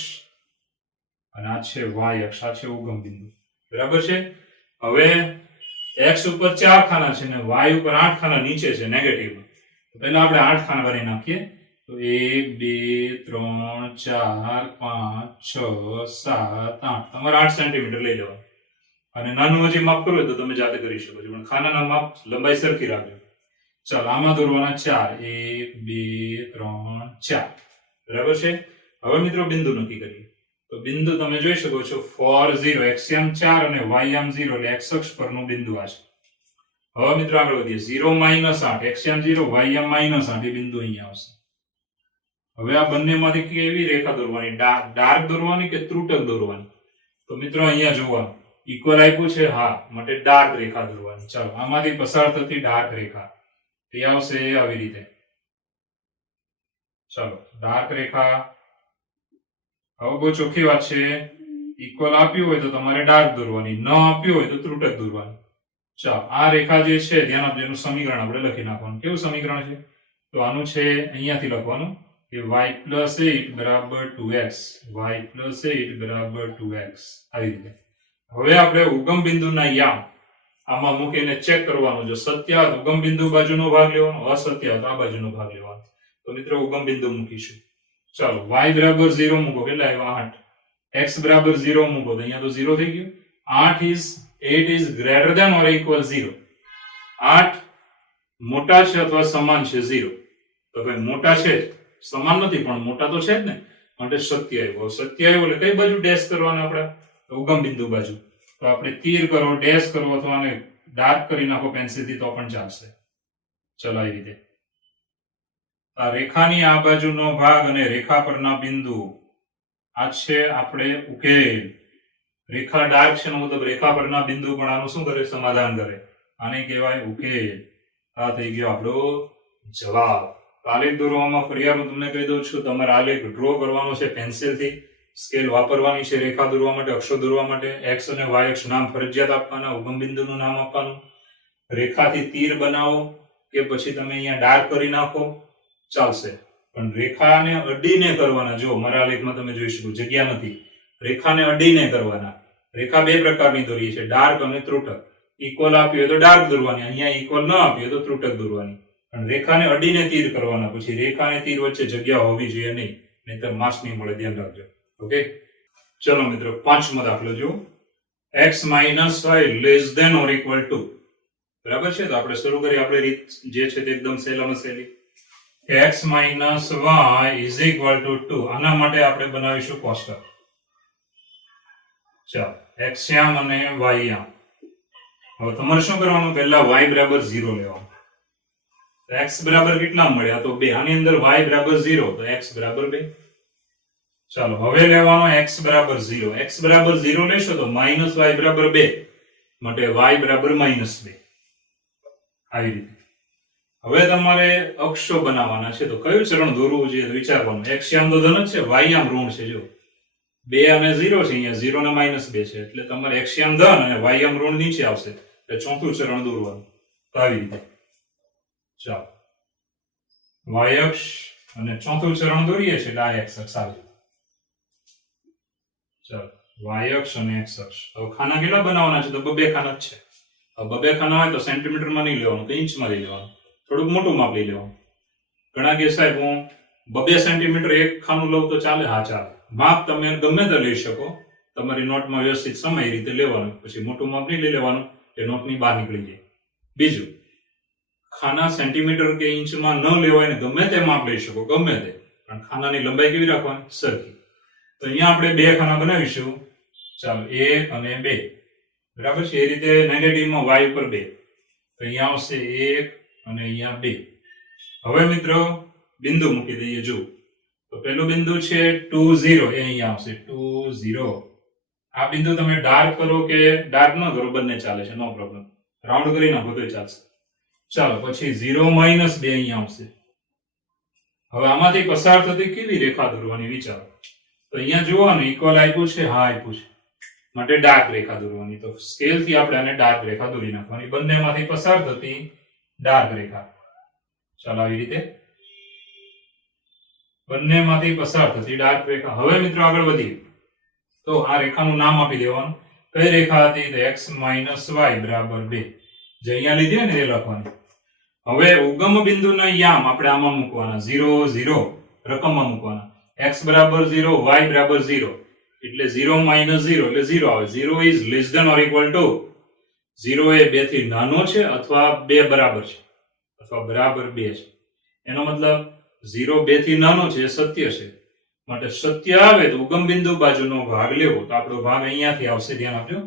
અને આ છે y અક્ષ, આ છે ઉગમ બિંદુ, બરાબર છે. હવે x ઉપર 4 ખાના છે ને y ઉપર 8 ખાના નીચે છે નેગેટિવ. તો પહેલા આપણે 8 ખાના બનાવી નાખીએ. તો 1 2 3 4 5 6 7 8, તમારે 8 સેન્ટીમીટર લઈ લેવાનું. અને નાનું હજી માપ કરવું હોય તો તમે જાતે કરી શકો છો, પણ ખાનાના માપ લંબાઈ સરખી રાખજો. ચાલો આમાં દોરવાના 4, 1 2 3 4, બરાબર છે. હવે મિત્રો બિંદુ નક્કી કરીએ. તો બિંદુ તમે જોઈ શકો છો 4 0, એક્સિયમ 4 અને વાયમ 0 એટલે x અક્ષ પરનું બિંદુ આ છે. હવે મિત્રો આગળ વધીએ. 0 -8, એક્સિયમ 0 વાયમ -8 એ બિંદુ અહીંયા આવશે. હવે આ બંનેમાંથી કેવી રેખા દોરવાની? ડાર્ક દોરવાની કે ત્રુટક દોરવાની? તો મિત્રો અહીંયા જોવાનું, ઇક્વલ આપ્યું છે, હા, માટે ડાર્ક રેખા દોરવાની. ચાલો આમાંથી પસાર થતી ડાર્ક રેખા તે આવશે આવી રીતે. ચાલો ડાર્ક રેખા. હવે બહુ ચોખ્ખી વાત છે, ઇક્વલ આપ્યું હોય તો તમારે ડાર્ક દોરવાની, ન આપ્યું હોય તો ત્રુટક દોરવાની. ચાલો આ રેખા જે છે, ધ્યાન આપજો, એનું સમીકરણ આપણે લખી નાખવાનું. કેવું સમીકરણ છે? તો આનું છે અહીંયાથી લખવાનું કે y plus 8 બરાબર 2x, y plus 8 બરાબર 2x, આવી રીતે. હવે આપણે ઉગમ બિંદુના યામ આમાં મૂકીને ચેક કરવાનું. જો સત્ય હોય તો ઉગમ બિંદુ બાજુનો ભાગ લેવાનો, અસત્ય હોય તો આ બાજુનો ભાગ લેવાનો. તો મિત્રો ઉગમ બિંદુ મૂકીશું. ચાલો y બરાબર 0 મૂકો, કેટલા આવ્યા? 8. x બરાબર 0 મૂકો તો અહીંયા તો 0 થઈ ગયું. 8 is greater than or equal 0. 8 મોટા છે અથવા સમાન છે 0. તો ભાઈ મોટા છે, સમાન નથી, પણ મોટા તો છે જ ને, માટે સત્ય આવ્યો. સત્ય આવ્યો એટલે કઈ બાજુ ડેશ કરવાનું? આપણે ઉગમ બિંદુ બાજુ. તો આપણે તીર કરો, ડેશ કરો, અથવા આને ડાર્ક કરી નાખો પેન્સિલથી તો પણ ચાલશે. ચલો આવી રીતે આ રેખાની આ બાજુનો ભાગ અને રેખા પરના બિંદુ આ છે આપણે ઉકેલ. રેખા ડાર્ક છે, મતલબ રેખા પરના બિંદુ પણ આનું શું કરે? સમાધાન કરે. આને કહેવાય ઉકેલ. આ થઈ ગયો આપણો જવાબ. આલેખ દોરવામાં ફરિયાદ હું તમને કહી દઉં છું, તમારે આલેખ ડ્રો કરવાનો છે પેન્સિલથી. સ્કેલ વાપરવાની છે રેખા દોરવા માટે, અક્ષો દોરવા માટે. x અને y અક્ષ નામ ફરજિયાત આપવાના, ઉગમ બિંદુનું નામ આપવાનું. રેખાથી તીર બનાવો કે પછી તમે અહીંયા ડાર્ક કરી નાખો, ચાલશે, પણ રેખાને અડીને કરવાના. જો મારા આલેખમાં તમે જોઈ શકો જગ્યા નથી, રેખાને અડીને કરવાના. રેખા બે પ્રકારની દોરીએ છે, ડાર્ક અને ત્રુટક. ઇક્વલ આપ્યું હોય તો ડાર્ક દોરવાની, અહીંયા ઇક્વલ ન આપ્યું હોય તો ત્રુટક દોરવાની. પણ રેખાને અડીને તીર કરવાના. પછી રેખાને તીર વચ્ચે જગ્યા હોવી જોઈએ નહીં, નહીંતર માર્ક્સ નહીં મળે, ધ્યાન રાખજો. ઓકે, ચલો મિત્રો પાંચમો દાખલો જો. x minus y less than or equal to, બરાબર છે. તો આપણે શરૂ કરીએ. આપણે રીત જે છે તે એકદમ સહેલામાં સહેલી. x minus y is equal to 2. આના માટે આપણે બનાવીશું કોષ્ટક. ચાલો x યામ અને y યામ. હવે તમારે શું કરવાનું? પહેલા y બરાબર 0 લેવાનું. x બરાબર કેટલા મળ્યા? તો 2. આની અંદર y બરાબર 0 તો x બરાબર 2. ચાલો હવે લેવાનો x બરાબર 0. x બરાબર 0 લેશો તો માઇનસ y બરાબર 2, માટે y બરાબર -2. આવી રીતે. હવે તમારે અક્ષો બનાવવાના છે. તો કયું ચરણ દોરવું જોઈએ વિચારવાનું. x યામ તો ધન જ છે, y યામ ઋણ છે. જો 2 અને 0 છે, અહીંયા 0 ને -2 છે, એટલે તમારે x યામ ધન અને y યામ ઋણ નીચે આવશે, એટલે ચોથું ચરણ દોરવાનું. તો આવી રીતે ચાલો y અક્ષ અને ચોથું ચરણ દોરીએ છીએ એટલે આ x અક્ષ આવી. ચાલો વાય અક્ષ અને એક્સ અક્ષ. હવે ખાના કેટલા બનાવવાના છે? તો બબે ખાના જ છે. હવે બબે ખાના હોય તો સેન્ટીમીટરમાં નહીં લેવાનું, તો ઇંચમાં લઈ લેવાનું. થોડુંક મોટું માપ લઈ લેવાનું. ઘણા કે સાહેબ હું 2 સેન્ટીમીટર એક ખાનું લઉં તો ચાલે? હા ચાલે. માપ તમે ગમે તે લઈ શકો, તમારી નોટમાં વ્યવસ્થિત સમય રીતે લેવાનું. પછી મોટું માપ નહીં લઈ લેવાનું, એ નોટની બહાર નીકળી જાય. બીજું, ખાના સેન્ટીમીટર કે ઇંચમાં ન લેવાય ને ગમે તે માપ લઈ શકો, ગમે તે, પણ ખાનાની લંબાઈ કેવી રાખવાની? સરખી. તો અહીંયા આપણે 2 ખાના બનાવીશું. ચાલો 1 અને 2, બરાબર છે. એ રીતે નેગેટિવમાં y ઉપર 2, તો અહીંયા આવશે 1 અને અહીંયા 2. હવે મિત્રો બિંદુ મૂકી દઈએ. જો તો પહેલું બિંદુ છે 2 0, એ અહીંયા આવશે 2 0. આ બિંદુ તમે ડાર્ક કરો કે ડાર્ક ન કરો, બંને ચાલે છે, નો પ્રોબ્લેમ. રાઉન્ડ કરી નાખો તો ચાલશે. ચાલો પછી 0 - 2 અહીંયા આવશે. હવે આમાંથી પસાર થતી કેવી રેખા દોરવાની વિચારો. તો અહીંયા જોવાનું ઇક્વલ આપ્યું છે, હા આપ્યું છે, માટે ડાર્ક રેખા દોરવાની. તો સ્કેલ થી આપણે આને ડાર્ક રેખા દોરી નાખવાની, બંનેમાંથી પસાર થતી ડાર્ક રેખા. ચાલો આવી રીતે બંનેમાંથી પસાર થતી ડાર્ક રેખા. હવે મિત્રો આગળ વધીએ તો આ રેખાનું નામ આપી દેવાનું. કઈ રેખા હતી? તો x - y બરાબર 2. જે અહીંયા લીધી હોય ને એ લખવાની. હવે ઉગમ બિંદુના યામ આપણે આમાં મૂકવાના, 0 0 રકમમાં મૂકવાના. x બરાબર 0, y બરાબર 0, એટલે 0 - 0 એટલે 0 આવે. 0 is less than or equal to 0 એ 2 થી નાનો છે અથવા 2 બરાબર છે, અથવા બરાબર 2 છે. એનો મતલબ 0 2 થી નાનો છે, એ સત્ય છે. માટે સત્ય આવે તો ઉગમ બિંદુ બાજુનો ભાગ લેવો. તો આપણો ભાગ અહીંયાથી આવશે, ધ્યાન આપજો.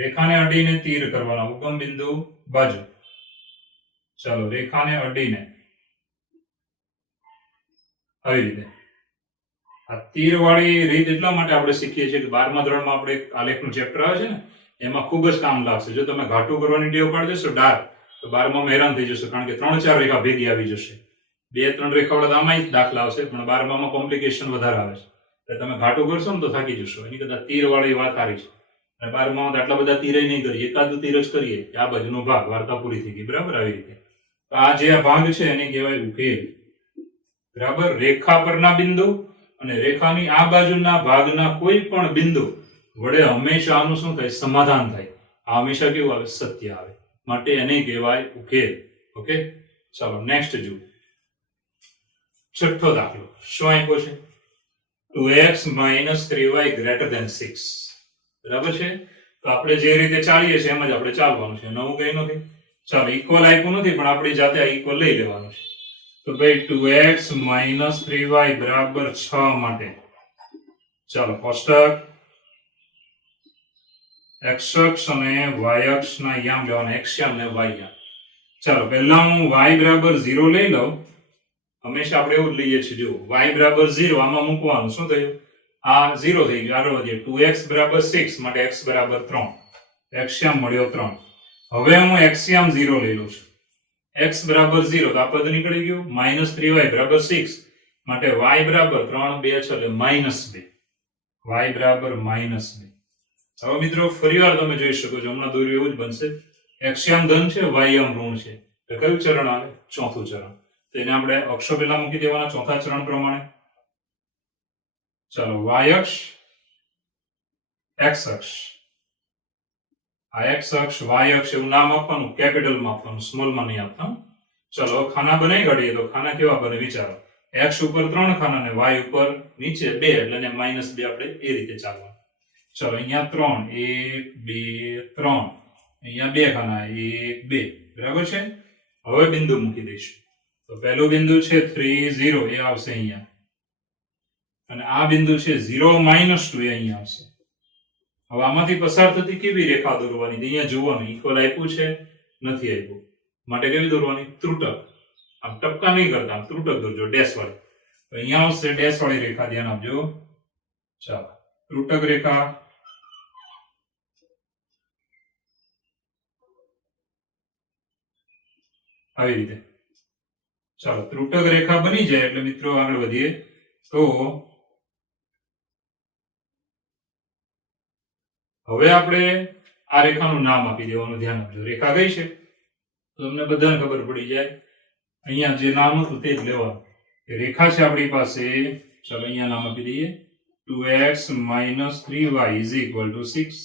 રેખાને અડીને તીર કરવાના, ઉગમ બિંદુ બાજુ. ચાલો રેખાને અડીને આવી રીતે. આ તીર વાળી રીત એટલા માટે આપણે શીખીએ છીએ કે 12મા ધોરણમાં આપણે આલેખનું ચેપ્ટર આવે છે ને, એમાં ખૂબ જ કામ લાગશે. જો તમે ઘાટું કરવાની ટેવ પાડી દેશો ડાર્ક, તો 12માં હેરાન થઈ જશો, કારણ કે 3-4 રેખા ભેગી આવી જશે. 2-3 રેખા વાળા આમાં દાખલા આવશે, પણ 12માં કોમ્પ્લિકેશન વધારે આવે છે. એટલે તમે ઘાટું કરશો ને તો થાકી જશો. એની કરતા તીર વાળી વાત સારી છે. અને 12માં આટલા બધા તીર નહીં કરીએ, એકાદું તીર જ કરીએ, આ બાજુનો ભાગ, વાર્તા પૂરી થઈ ગઈ. બરાબર? આવી રીતે આ જે આ ભાગ છે એને કહેવાય ઉકેલ. બરાબર? રેખા પરના બિંદુ અને રેખાની આ બાજુના ભાગના કોઈ પણ બિંદુ વડે હંમેશા આનું શું થાય? સમાધાન થાય. આ હંમેશા કેવું આવે? સત્ય આવે. માટે એને કહેવાય ઉકેલ. ઓકે, ચાલો નેક્સ્ટ જુઓ. છઠ્ઠો દાખલો શું આપ્યો છે? 2x - 3y > 6. બરાબર છે? તો આપણે જે રીતે ચાલીએ છીએ એમ જ આપણે ચાલવાનું છે, નવું કઈ નથી. ચાલો ઇક્વલ આપ્યું નથી, પણ આપણી જાતે આ ઇક્વલ લઈ લેવાનું છે. તો ભાઈ 2x - 3y બરાબર 6 માટે ચાલો કોષ્ટક x અક્ષ અને y અક્ષના યામ લેવાના, x યામ ને y યામ. ચાલો પહેલા હું y બરાબર 0 લઈ લઉં. હંમેશા આપણે એવું જ લઈએ છીએ. જો y બરાબર 0 આમાં મૂકવાનું, શું થયું? આ 0 થઈ ગયું. આગળ વધીએ. 2x બરાબર 6 માટે x બરાબર 3, x યામ મળ્યો 3. હવે હું x યામ 0 લઈ લઉં છું. x બરાબર 0 તો આ પદ નીકળી ગયું. -3y બરાબર 6 માટે y બરાબર 3 2 છે એટલે -2, y બરાબર -2. હવે મિત્રો ફરીવાર તમે જોઈ શકો છો, હમણાં દોર્યું એવું જ બનશે. x યામ ધન છે, y યામ ઋણ છે. તો કયું ચરણ આવે? ચોથું ચરણ. તો એને આપણે અક્ષો પહેલા મૂકી દેવાના ચોથા ચરણ પ્રમાણે. ચાલો y અક્ષ x અક્ષ, આ x અક્ષ y અક્ષ એવું નામ આપવાનું, કેપિટલમાં આપવાનું, સ્મોલમાં નહીં આપવાનું. ચલો ખાના બનાવી કાઢીએ તો ખાના કેવા બને વિચારો. x ઉપર 3 ખાના ને y ઉપર નીચે 2, એટલે એને -2 આપણે એ રીતે ચાલવાનું. ચલો અહીંયા 3 1 2 3, અહીંયા 2 ખાના 1 2. બરાબર છે? હવે બિંદુ મૂકી દઈશું. તો પહેલું બિંદુ છે 3 0, એ આવશે અહીંયા. અને આ બિંદુ છે 0 - 2, એ અહીંયા આવશે. હવે આમાંથી પસાર થતી કેવી રેખા દોરવાની? અહીંયા જોવાનું, ઇક્વલ આપ્યું છે, નથી આપ્યું, માટે કેવી દોરવાની? ત્રુટક. આમ ટપકા નહીં કરતા, આમ ત્રુટક દોરજો, ડેશ વાળી. તો અહીંયા આવશે ડેશ વાળી રેખા, ધ્યાન આપજો. ચાલો ત્રુટક રેખા. આવી રીતે. ચાલો ત્રુટક રેખા બની જાય એટલે મિત્રો આગળ વધીએ. તો હવે આપણે આ રેખાનું નામ આપી દેવાનું, ધ્યાન આપજો. રેખા કઈ છે? તો તમને બધાને ખબર પડી જાય. અહીંયા જે નામ હતું તે જ લેવાનું. રેખા છે આપણી પાસે. ચાલો અહીંયા નામ આપી દઈએ 2x minus 3y is equal to 6.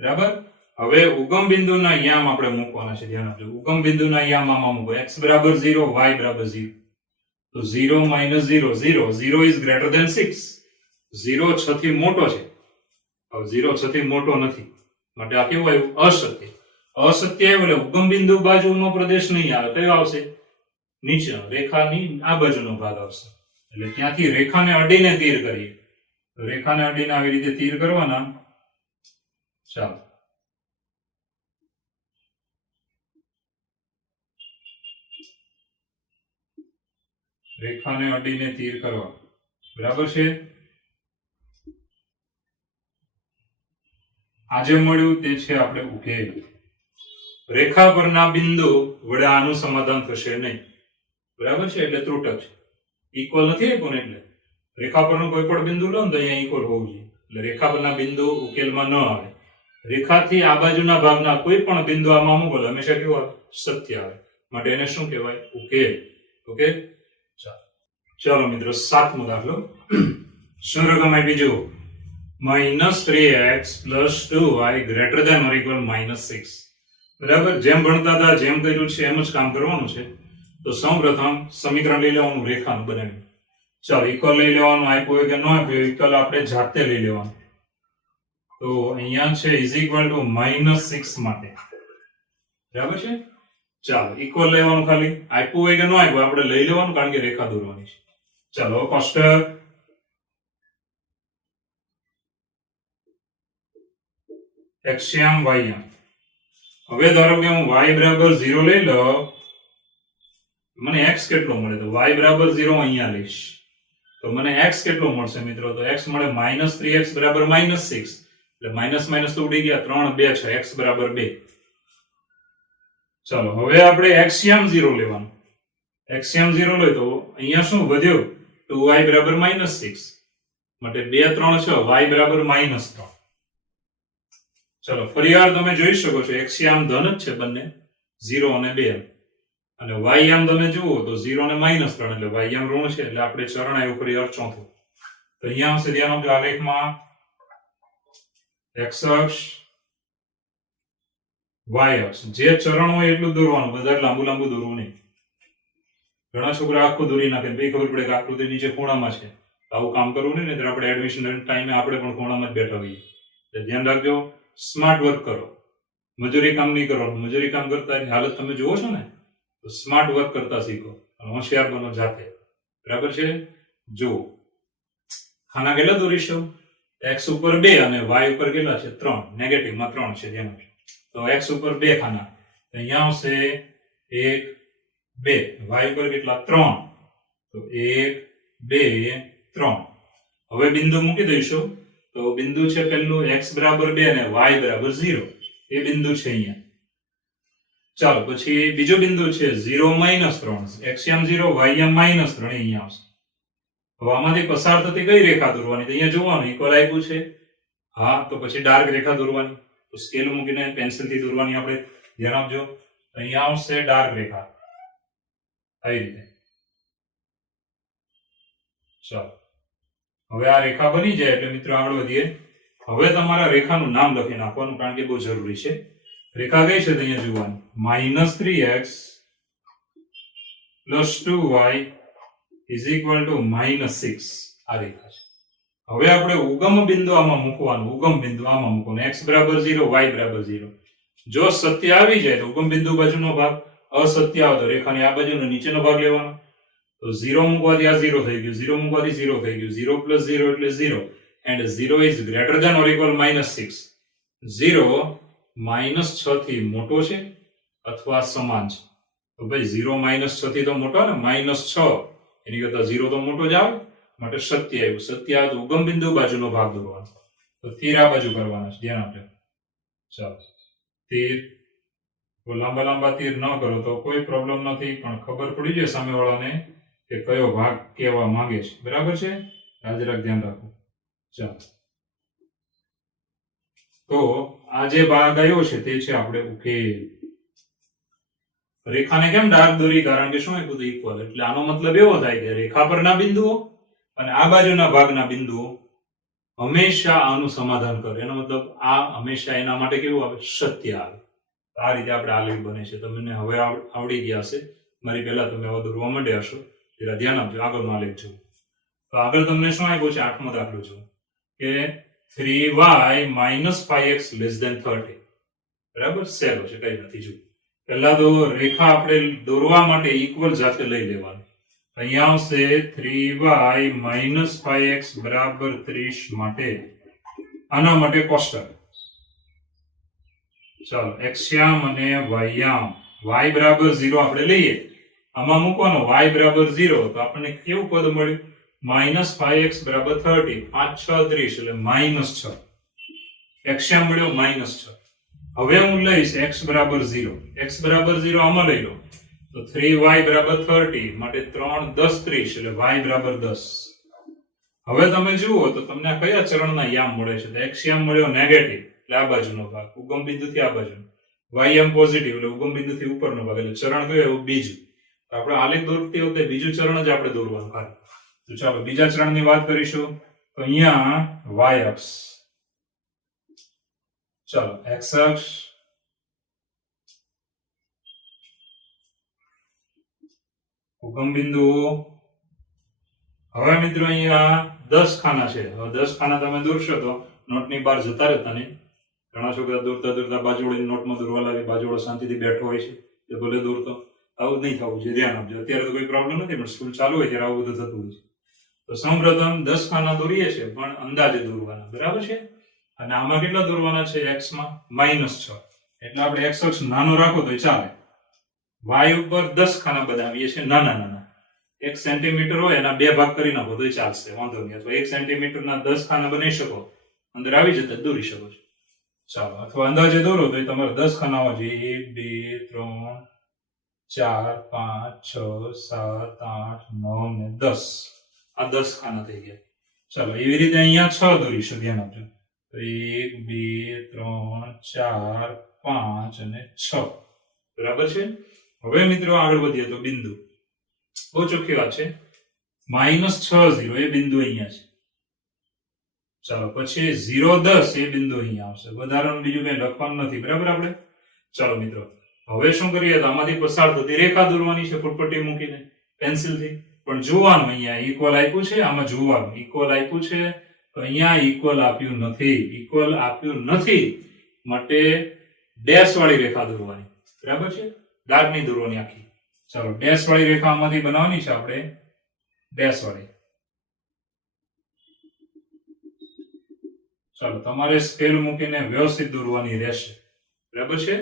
બરાબર. હવે ઉગમ બિંદુના યામ આપણે મૂકવાના છે, ધ્યાન આપજો. ઉગમ બિંદુના યામ આમાં મૂકો. x બરાબર 0, y બરાબર 0. તો 0 minus 0, 0. 0 is greater than 6. 0 6 થી મોટો છે. હવે 0 6 થી મોટો નથી. માટે આ કેવું આવ્યું? અસત્ય. અસત્ય આવ્યું એટલે ઉગમ બિંદુ બાજુનો પ્રદેશ નહીં આવે. કયો આવશે? નીચેનો, રેખાની આ બાજુનો ભાગ આવશે. એટલે ત્યાંથી રેખાને અડીને તીર કરીએ. તો રેખાને અડીને આવી રીતે તીર કરવાના. ચાલો, રેખાને અડીને તીર કરવા. બરાબર છે. આજે મળ્યું તે છે આપણે ઉકેલ. રેખા પરના બિંદુ વડે આનું સમાધાન થશે નહીં. બરાબર છે. એટલે ત્રુટક છે, ઇક્વલ નથી આપ્યું ને. એટલે રેખા પરનું કોઈ પણ બિંદુ લો ને તો અહીંયા ઇક્વલ હોવું જોઈએ. એટલે રેખા પરના બિંદુ ઉકેલમાં ન આવે. રેખાથી આ બાજુના ભાગના કોઈ પણ બિંદુ આમાં મૂકો હંમેશા કેવું આવે? સત્ય આવે. માટે એને શું કહેવાય? ઉકેલ. ઓકે, ચાલો મિત્રો, 7મો દાખલો. શું રકમ આપી જુઓ. -3x + 2y greater than or equal -6. બરાબર. જેમ ભણતા હતા જેમ કર્યું છે એમ જ કામ કરવાનું છે. તો સૌપ્રથમ સમીકરણ લઈ લેવાનું, રેખાનું બનાવ્યું. ચાલો, ઇક્વલ લઈ લેવાનું. આપ્યું હોય કે ન આપ્યું, ઇક્વલ આપણે જાતે લઈ લેવાનું. તો અહીંયા છે ઇઝ ઇક્વલ ટુ -6 માટે. બરાબર છે. ચાલો, ઇક્વલ લેવાનું. ખાલી આપ્યું હોય કે ન આપ્યું આપણે લઈ લેવાનું, કારણ કે રેખા દોરવાની છે. ચાલો, કોષ્ટક એક્સ્યામ વાયમ. હવે ધારો કે હું y બરાબર 0 લઈ લઉં, મને x કેટલો મળે? તો y બરાબર 0 અહીંયા લઈશ તો મને x કેટલો મળશે મિત્રો? તો x મળે -3x બરાબર -6. એટલે માઇનસ માઇનસ તો ઉડી ગયા. 3 2 છે. x બરાબર 2. ચાલો, હવે આપણે એક્સ્યામ 0 લેવાનું. એક્સ્યામ 0 લે તો અહીંયા શું વધ્યું? 2y બરાબર -6. માટે 2 3 છે. y બરાબર -3. ચલો, ફરીવાર તમે જોઈ શકો છો એક્સ્યામ ધન જ છે બંને, 0 અને 2. અને y યામ તમે જુઓ તો 0 અને -3 એટલે y યામ ઋણ છે. એટલે આપણે ચરણ આવ્યું ફરીવાર ચોથું. તો અહીંયા આવશે, ધ્યાન આપજો, આલેખમાં x અક્ષ y અક્ષ. જે ચરણ હોય એટલું દોરવાનું, બધા લાંબુ લાંબુ દોરવું નહીં. ઘણા છોકરા આખું દોરી નાખે, પછી ખબર પડે કે આકૃતિ નીચે ખૂણામાં છે. આવું કામ કરવું નહીં, નહીતર આપણે એડમિશન ટાઈમે આપણે પણ ખૂણામાં જ બેઠા હોઈએ. એટલે ધ્યાન રાખજો, સ્માર્ટ વર્ક કરો. મજૂરી કામ નહીં કરવાનું. મજૂરી કામ કરતા એની હાલત તમે જુઓ છો ને, તો સ્માર્ટ વર્ક કરતા શીખો અને હોશિયાર બનો જાતે. બરાબર છે. જુઓ, ખાના કેટલા દોરીશું? x ઉપર 2 અને y ઉપર કેટલા છે? 3. નેગેટિવમાં 3 છે. ધ્યાન આપજો. તો x ઉપર 2 ખાના, તો અહીંયા આવશે 1 2. y ઉપર કેટલા? 3. તો 1 2 3. હવે બિંદુ મૂકી દઈશું. તો બિંદુ છે પહેલું x બરાબર 2 અને y બરાબર 0. એ બિંદુ છે અહીંયા. ચાલો, પછી બીજો બિંદુ છે 0 -3. એક્સ્યામ 0 y યામ -3 અહીંયા આવશે. હવે આમાંથી પસાર થતી કઈ રેખા દોરવાની? તો અહીંયા જોવાનું, ઇક્વલ આપ્યું છે. હા, તો પછી ડાર્ક રેખા દોરવાની. તો સ્કેલ મૂકીને પેન્સિલથી દોરવાની આપણે. ધ્યાન આપજો, અહીંયા આવશે ડાર્ક રેખા આવી રીતે. ચાલો, હવે આ રેખા બની જાય એટલે મિત્રો આગળ વધીએ. હવે તમારા રેખાનું નામ લખી નાખવાનું, કારણ કે બહુ જરૂરી છે. રેખા કઈ છે? અહીંયા જોવાની, -3x + 2y is equal to -6. આ રેખા છે. હવે આપણે ઉગમ બિંદુ આમાં મૂકવાનું. ઉગમ બિંદુ આમાં મૂકવાનું. x બરાબર 0, y બરાબર 0. જો સત્ય આવી જાય તો ઉગમ બિંદુ બાજુનો ભાગ, અસત્ય આવે તો રેખાની આ બાજુનો નીચેનો ભાગ લેવાનો. તો 0 મૂકવાથી આ 0 થઈ ગયું, 0 મૂકવાથી 0 થઈ ગયું. 0 + 0 એટલે 0. and 0 is greater than or equal -6. 0 -6 થી મોટો છે અથવા સમાન છે. તો ભાઈ 0 -6 થી તો મોટો ને, -6 એની કરતા 0 તો મોટો જ આવે. માટે સત્ય આવ્યું. સત્ય આવે તો ઉગમ બિંદુ બાજુનો ભાગ દોરવાનો. તો તીર આ બાજુ કરવાના છે. ધ્યાન આપજો. ચાલો, તીર લાંબા લાંબા તીર ન કરો તો કોઈ પ્રોબ્લેમ નથી, પણ ખબર પડી જાય સામેવાળાને કે કયો ભાગ કહેવા માંગે છે. બરાબર છે. આ જરાક ધ્યાન રાખો. ચાલો, તો આ જે ભાગ આવ્યો છે તે છે આપણે ઉકેલ. રેખાને કેમ ડાર્ક દોરી? કારણ કે શું આપ્યું હતું? ઇક્વલ. એટલે આનો મતલબ એવો થાય કે રેખા પરના બિંદુઓ અને આ બાજુના ભાગના બિંદુઓ હંમેશા આનું સમાધાન કરો. એનો મતલબ આ હંમેશા એના માટે કેવું આવે? સત્ય આવે. આ રીતે આપણે આલેખ બને છે. તમને હવે આવડી ગયા હશે. મારી પહેલા તમે હવે દોરવા માંડ્યા હશો. જરા ધ્યાન આપજો. આગળનો આલેખ જુઓ. તો આગળ તમને શું આપ્યું છે? 8મો દાખલો જુઓ કે 3y minus 5x less than 30. બરાબર? સહેલો છે, કઈ નથી. જુઓ, પહેલા તો રેખા આપણે દોરવા માટે ઇક્વલ જાતે લઈ લેવાની. અહીંયા આવશે 3y minus 5x બરાબર 30 માટે આના માટે કોષ્ટક. ચાલો, એક્સયામ અને વાયયામ. y બરાબર 0 આપણે લઈએ, આમાં મૂકવાનો y બરાબર 0, તો આપણને કેવું પદ મળ્યું? minus 5x બરાબર 30. 5 6 30 એટલે -6. એક્સયામ મળ્યો -6. હવે હું લઈશ x બરાબર 0. x બરાબર 0 આમાં લઈ લો તો 3y બરાબર 30 માટે 3 10 30 એટલે y બરાબર 10. હવે તમે જુઓ તો તમને કયા ચરણના યામ મળે છે? તો x યામ મળ્યો નેગેટિવ એટલે આ બાજુનો ભાગ, ઉગમ બિંદુથી આ બાજુ. y યામ પોઝિટિવ એટલે ઉગમ બિંદુથી ઉપરનો ભાગ, એટલે ચરણ કયું? એવું બીજું. તો આપણે આલેખ દોરતી વખતે બીજું ચરણ જ આપણે દોરવાનું ખાલી. તો ચાલો બીજા ચરણની વાત કરીશું. તો અહીંયા y અક્ષ. ચાલો, x અક્ષ, ઉગમ બિંદુ. હવે મિત્રો અહીંયા 10 ખાના છે. હવે 10 ખાના તમે દોરશો તો નોટની બહાર જતા રહેતા નહીં. ઘણા છોકરા દોરતા દોરતા બાજુવાળી નોટમાં દોરવા લાગે, બાજુવાળો શાંતિથી બેઠો હોય છે, એ ભલે દોરતો. આવું નહીં થવું જોઈએ, ધ્યાન આપજો. અત્યારે તો કોઈ પ્રોબ્લેમ નથી, પણ સ્કૂલ ચાલુ હોય ત્યારે આવું બધું થતું હોય છે. તો સૌપ્રથમ 10 ખાના દોરીએ છીએ, પણ અંદાજે દોરવાના, બરાબર છે? અને આમાં કેટલા દોરવાના છે? x માં -6. એટલે આપણે x અક્ષ નાનો રાખો તો ચાલે. y ઉપર 10 ખાના બનાવીએ છીએ નાના નાના. 1 સેન્ટીમીટર હોય એના 2 ભાગ કરી નાખો તો ચાલશે, વાંધો નહીં. અથવા 1 સેન્ટીમીટર ના 10 ખાના બનાવી શકો, અંદર આવી જતા દોરી શકો છો. ચાલો, અથવા અંદાજે દોરો તો તમારે 10 ખાના હોવા જોઈએ. 1 2 3 4 5 6 7 8 9 ને 10. આ 10 ખાના થઈ ગયા. ચાલો, એવી રીતે અહીંયા 6 દોરીશું, ધ્યાન આપજો. 1 2 3 4 5 અને 6. બરાબર છે? હવે મિત્રો આગળ વધીએ તો બિંદુ. બહુ ચોખ્ખી વાત છે. -6 0 એ બિંદુ અહીંયા છે. ચાલો, પછી 0 10 એ બિંદુ અહીંયા આવશે. વધારાનું બીજું કઈ લખવાનું નથી, બરાબર? આપણે ચાલો મિત્રો, હવે શું કરીએ? તો આમાંથી પસાર થતી રેખા દોરવાની છે, ફૂટપટ્ટી મૂકીને પેન્સિલથી. પણ જોવાનું, અહીંયા ઇક્વલ આપ્યું છે, આમાં જોવાનું ઇક્વલ આપ્યું છે, તો અહીંયા ઇક્વલ આપ્યું નથી. ઇક્વલ આપ્યું નથી માટે ડેશ વાળી રેખા દોરવાની, બરાબર છે? ડાર્ક નહીં દોરવાની આખી. ચાલો, ડેશ વાળી રેખા આમાંથી બનાવવાની છે આપણે, ડેશ વાળી. ચાલો, તમારે સ્કેલ મૂકીને વ્યવસ્થિત દોરવાની રહેશે, બરાબર છે?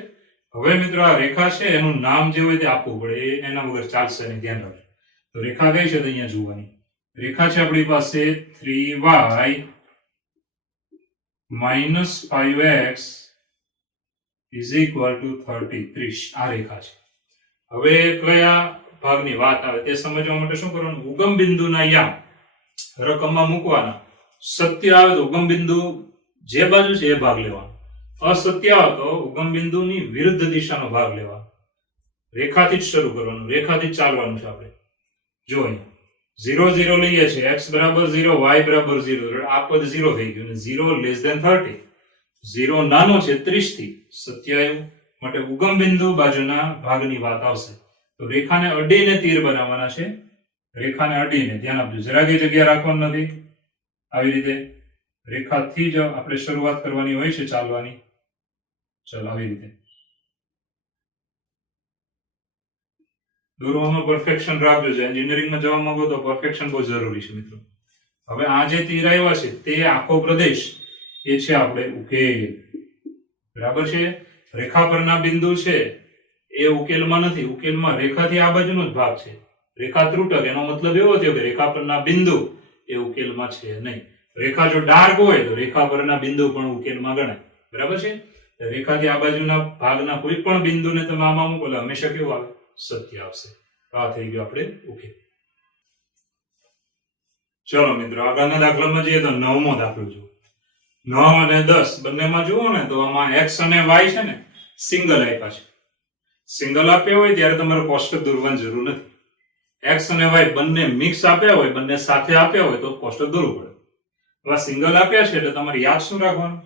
હવે મિત્રો આ રેખા છે, એનું નામ જે હોય તે આપવું પડે, એના વગર ચાલશે નહીં, ધ્યાન રાખજો. તો રેખા કઈ છે? તો અહીંયા જોવાની રેખા છે આપણી પાસે 3y minus 5x is equal to 30. આ રેખા છે. હવે કયા ભાગની વાત આવે તે સમજવા માટે શું કરવાનું? ઉગમ બિંદુના યામ રકમમાં મૂકવાના. સત્ય આવે તો ઉગમ બિંદુ જે બાજુ છે એ ભાગ લેવાનો. અસત્ય આવે તો ઉગમ બિંદુની વિરુદ્ધ દિશાનો ભાગ લેવાનો. રેખાથી જ શરૂ કરવાનું, રેખાથી જ ચાલવાનું છે આપણે. જો અહીંયા 0 0 લઈએ છીએ, x બરાબર 0, y બરાબર 0, આ પદ 0 થઈ ગયું. અને 0 લેસ ધેન 30, 0 નાનો છે 30 થી. સત્ય આવ્યું માટે ઉગમ બિંદુ બાજુના ભાગની વાત આવશે. તો રેખાને અડીને તીર બનાવવાના છે, રેખાને અડીને. ધ્યાન આપજો, જરાક જગ્યા રાખવાની નથી. આવી રીતે રેખાથી જ આપણે શરૂઆત કરવાની હોય છે ચાલવાની. ચાલો, આવી રીતે દોરવામાં પરફેક્શન રાખજો. છે એન્જિનિયરિંગમાં જવા માંગો તો પરફેક્શન બહુ જરૂરી છે મિત્રો. હવે આ જે તીર આવ્યા છે તે આખો પ્રદેશ એ છે આપણે ઉકેલ, બરાબર છે? રેખા પરના બિંદુ છે એ ઉકેલમાં નથી. ઉકેલમાં રેખાથી આ બાજુનો જ ભાગ છે. રેખા ત્રુટક, એનો મતલબ એવો થયો કે રેખા પરના બિંદુ એ ઉકેલમાં છે નહીં. રેખા જો ડાર્ક હોય તો રેખા પરના બિંદુ પણ ઉકેલમાં ગણાય, બરાબર છે? રેખાથી આ બાજુના ભાગના કોઈ પણ બિંદુને તમે આમાં મૂકો એટલે હંમેશા કેવું આવે? સત્ય આવશે. આ થઈ ગયો આપણે ઉકેલ. ચલો મિત્રો, આગળના દાખલામાં જઈએ તો 9મો દાખલો જુઓ. 9 અને 10 બંનેમાં જુઓ ને તો આમાં x અને y છે ને સિંગલ આપ્યા છે. સિંગલ આપ્યા હોય ત્યારે તમારે કોષ્ટક દોરવાની જરૂર નથી. x અને y બંને મિક્સ આપ્યા હોય, બંને સાથે આપ્યા હોય તો કોષ્ટક દોરવું પડે. હવે સિંગલ આપ્યા છે એટલે તમારે યાદ શું રાખવાનું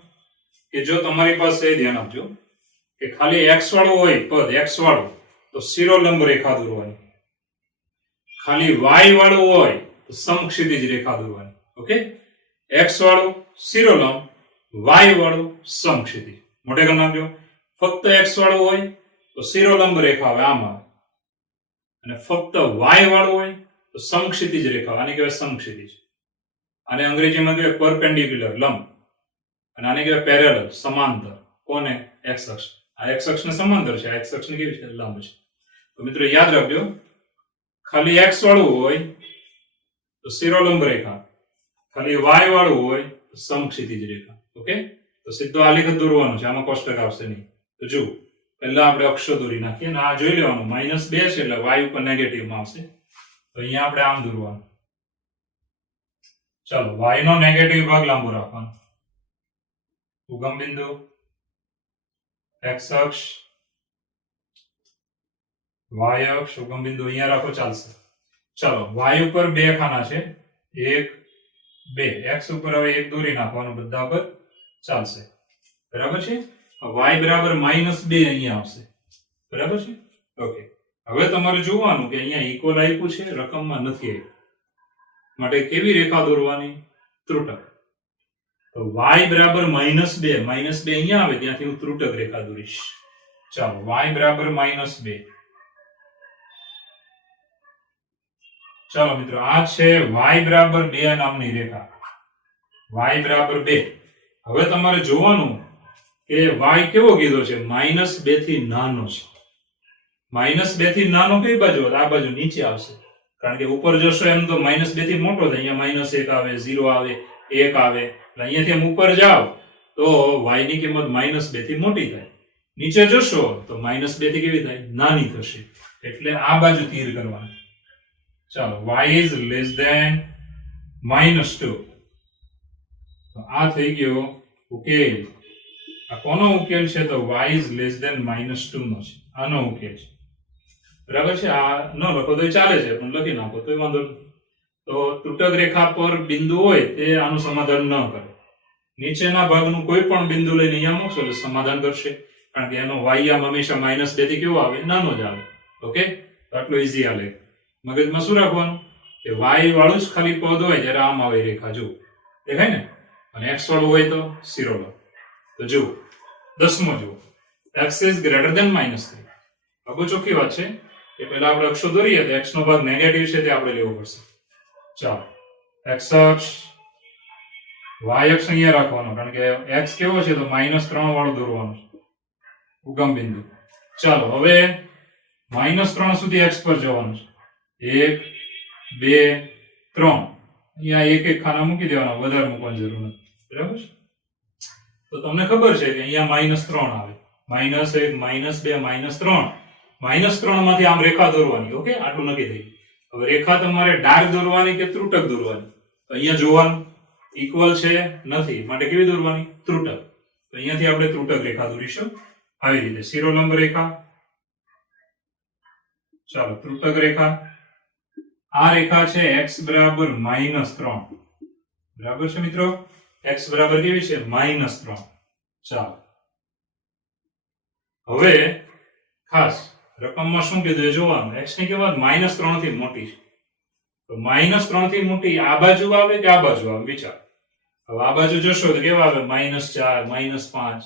કે જો તમારી પાસે ધ્યાન આપજો કે ખાલી x વાળું હોય પદ x વાળું તો શિરોલંબ રેખા દોરવાની, ખાલી y વાળું હોય તો સમક્ષિતિજ રેખા દોરવાની. ઓકે, x વાળું શિરોલંબ, y વાળું સમક્ષિતિજ. મોટે કરી નાખજો. ફક્ત x વાળું હોય તો શિરોલંબ રેખા આવે આમ આવે, અને ફક્ત y વાળું હોય તો સમક્ષિતિજ રેખા, આને કહેવાય સમક્ષિતિજ. આને અંગ્રેજીમાં કહેવાય પરપેન્ડિક્યુલર લંબ, અને આને કહેવાય પેરેલલ સમાંતર. કોને? x અક્ષ. આ x અક્ષને સમાંતર છે, આ x અક્ષને કેવી છે? લંબ છે. તો મિત્રો યાદ રાખજો, ખાલી x વાળું હોય તો શિરોલંબ રેખા, ખાલી y વાળું હોય તો સમક્ષિતિજ રેખા. ઓકે, તો સીધો આલેખ દોરવાનો છે, આમાં કોષ્ટક આવશે નહીં. તો જો પહેલા આપણે અક્ષો દોરી નાખીએ, અને આ જોઈ લેવાનું -2 છે એટલે y ઉપર નેગેટિવમાં આવશે. તો અહીંયા આપણે આમ દોરવાનું. ચાલો, y નો નેગેટિવ ભાગ લાંબો રાખવાનો. ઉગમ બિંદુ x અક્ષ, y અક્ષ, ઉગમ બિંદુ અહીંયા રાખો ચાલશે. ચાલો, y ઉપર 2 ખાના છે, 1 2. x ઉપર હવે 1 દોરી નાખવાનું બધા પર, ચાલશે. બરાબર છે. y બરાબર -2 અહીંયા આવશે. બરાબર છે. ઓકે, હવે તમારે જોવાનું કે અહીંયા ઇક્વલ આપ્યું છે, રકમમાં નથી આપ્યું, માટે કેવી રેખા દોરવાની? ત્રુટક. તો y બરાબર -2, -2 અહીંયા આવે ત્યાંથી હું ત્રુટક રેખા દોરીશ. ચાલો, y બરાબર -2. ચાલો મિત્રો, આ છે y બરાબર 2 નામની રેખા. y બરાબર 2. હવે તમારે જોવાનું કે y કેવો કીધો છે? -2 થી નાનો છે. -2 થી નાનો કઈ બાજુ? આ બાજુ નીચે આવશે, કારણ કે ઉપર જશો એમ તો -2 થી મોટો થાય. અહીંયા -1 આવે, 0 આવે, 1 આવે, એટલે અહીંયાથી એમ ઉપર જાઓ તો y ની કિંમત -2 થી મોટી થાય. નીચે જશો તો -2 થી કેવી થાય? નાની થશે. એટલે આ બાજુ તીર કરવાનું. ચાલો, y is less than -2. તો આ થઈ ગયો ઉકેલ. આ કોનો ઉકેલ છે? તો y is less than -2 નો છે, આનો ઉકેલ છે. બરાબર છે. આ ન લખો તો ચાલે છે, પણ લખી નાખો તો વાંધો નહીં. તો ત્રુટક રેખા પર બિંદુ હોય તે આનું સમાધાન ન કરે. નીચેના ભાગનું કોઈ પણ બિંદુ લઈને અહીંયા મૂકશો એટલે સમાધાન કરશે, કારણ કે એનો y આમ હંમેશા -2 થી કેવો આવે? નાનો જ આવે. ઓકે, તો આટલું ઈઝી હાલે. મગજમાં શું રાખવાનું કે y વાળું જ ખાલી પદ હોય જ્યારે આમ આવે રેખા, જો દેખાય ને, અને x વાળું હોય તો શિરોલંબ. તો જુઓ 10મો જુઓ, x is greater than -3. આ બહુ ચોખ્ખી વાત છે કે પહેલા આપણે અક્ષો દોરીએ તો x નો ભાગ નેગેટિવ છે તે આપણે લેવો પડશે. ચાલો, x અક્ષ, y અક્ષ અહીંયા રાખવાનો, કારણ કે x કેવો છે? તો -3 વાળું દોરવાનું છે, ઉગમ બિંદુ. ચાલો, હવે -3 સુધી x પર જવાનું છે. 1 2 3. અહીંયા એક ખાના મૂકી દેવાના, વધારે મૂકવાની જરૂર નથી. બરાબર છે. તો તમને ખબર છે કે અહીંયા -3 આવે, -1 -2 -3. -3 માંથી આમ રેખા દોરવાની. ઓકે, આટલું નક્કી થઈ. હવે રેખા તમારે ડાર્ક દોરવાની કે ત્રુટક દોરવાની? તો અહીંયા જોવાનું ઇક્વલ છે નથી, માટે કેવી દોરવાની? ત્રુટક. તો અહીંયાથી આપણે ત્રુટક રેખા દોરીશું આવી રીતે, શિરોલંબ રેખા. ચાલો, ત્રુટક રેખા. આ રેખા છે x બરાબર -3. બરાબર છે મિત્રો, x બરાબર કેવી છે? -3. ચાલો, હવે ખાસ રકમમાં શું કીધું એ જોવાનું. x ની કિંમત -3 થી મોટી છે, તો -3 થી મોટી આ બાજુ આવે કે આ બાજુ આવે? વિચાર. હવે આ બાજુ જશો તો કેવા આવે? -4 -5.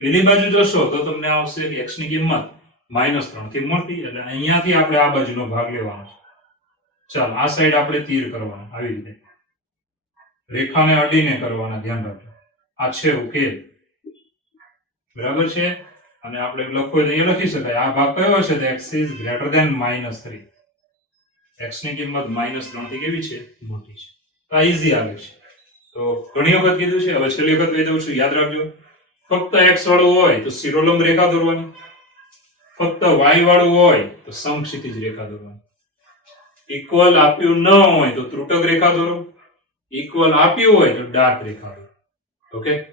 પેલી બાજુ જશો તો તમને આવશે કે x ની કિંમત -3 થી મોટી, એટલે અહીંયાથી આપણે આ બાજુનો ભાગ લેવાનો છે. ચાલો, આ સાઈડ આપણે તીર કરવાનું આવી રીતે, રેખાને અડીને કરવાના, ધ્યાન રાખજો. આ છે ઉકેલ. બરાબર છે. અને આપણે લખવું હોય તો એ લખી શકાય. આ ભાગ કયો છે? તો x is greater than -3. x ની કિંમત -3 થી કેવી છે? મોટી છે. આ ઈઝી આવે છે. તો ઘણી વખત કીધું છે, હવે છેલ્લી વખત કહી દઉં છું, યાદ રાખજો. ફક્ત x વાળું હોય તો શિરોલંબ રેખા દોરવાની, ફક્ત y વાળું હોય તો સમક્ષિતિજ રેખા દોરવાની. ઇક્વલ આપ્યું ન હોય તો ત્રુટક રેખા દોરો, ઇક્વલ આપ્યું હોય તો ડાર્ક રેખા દોરો. ઓકે.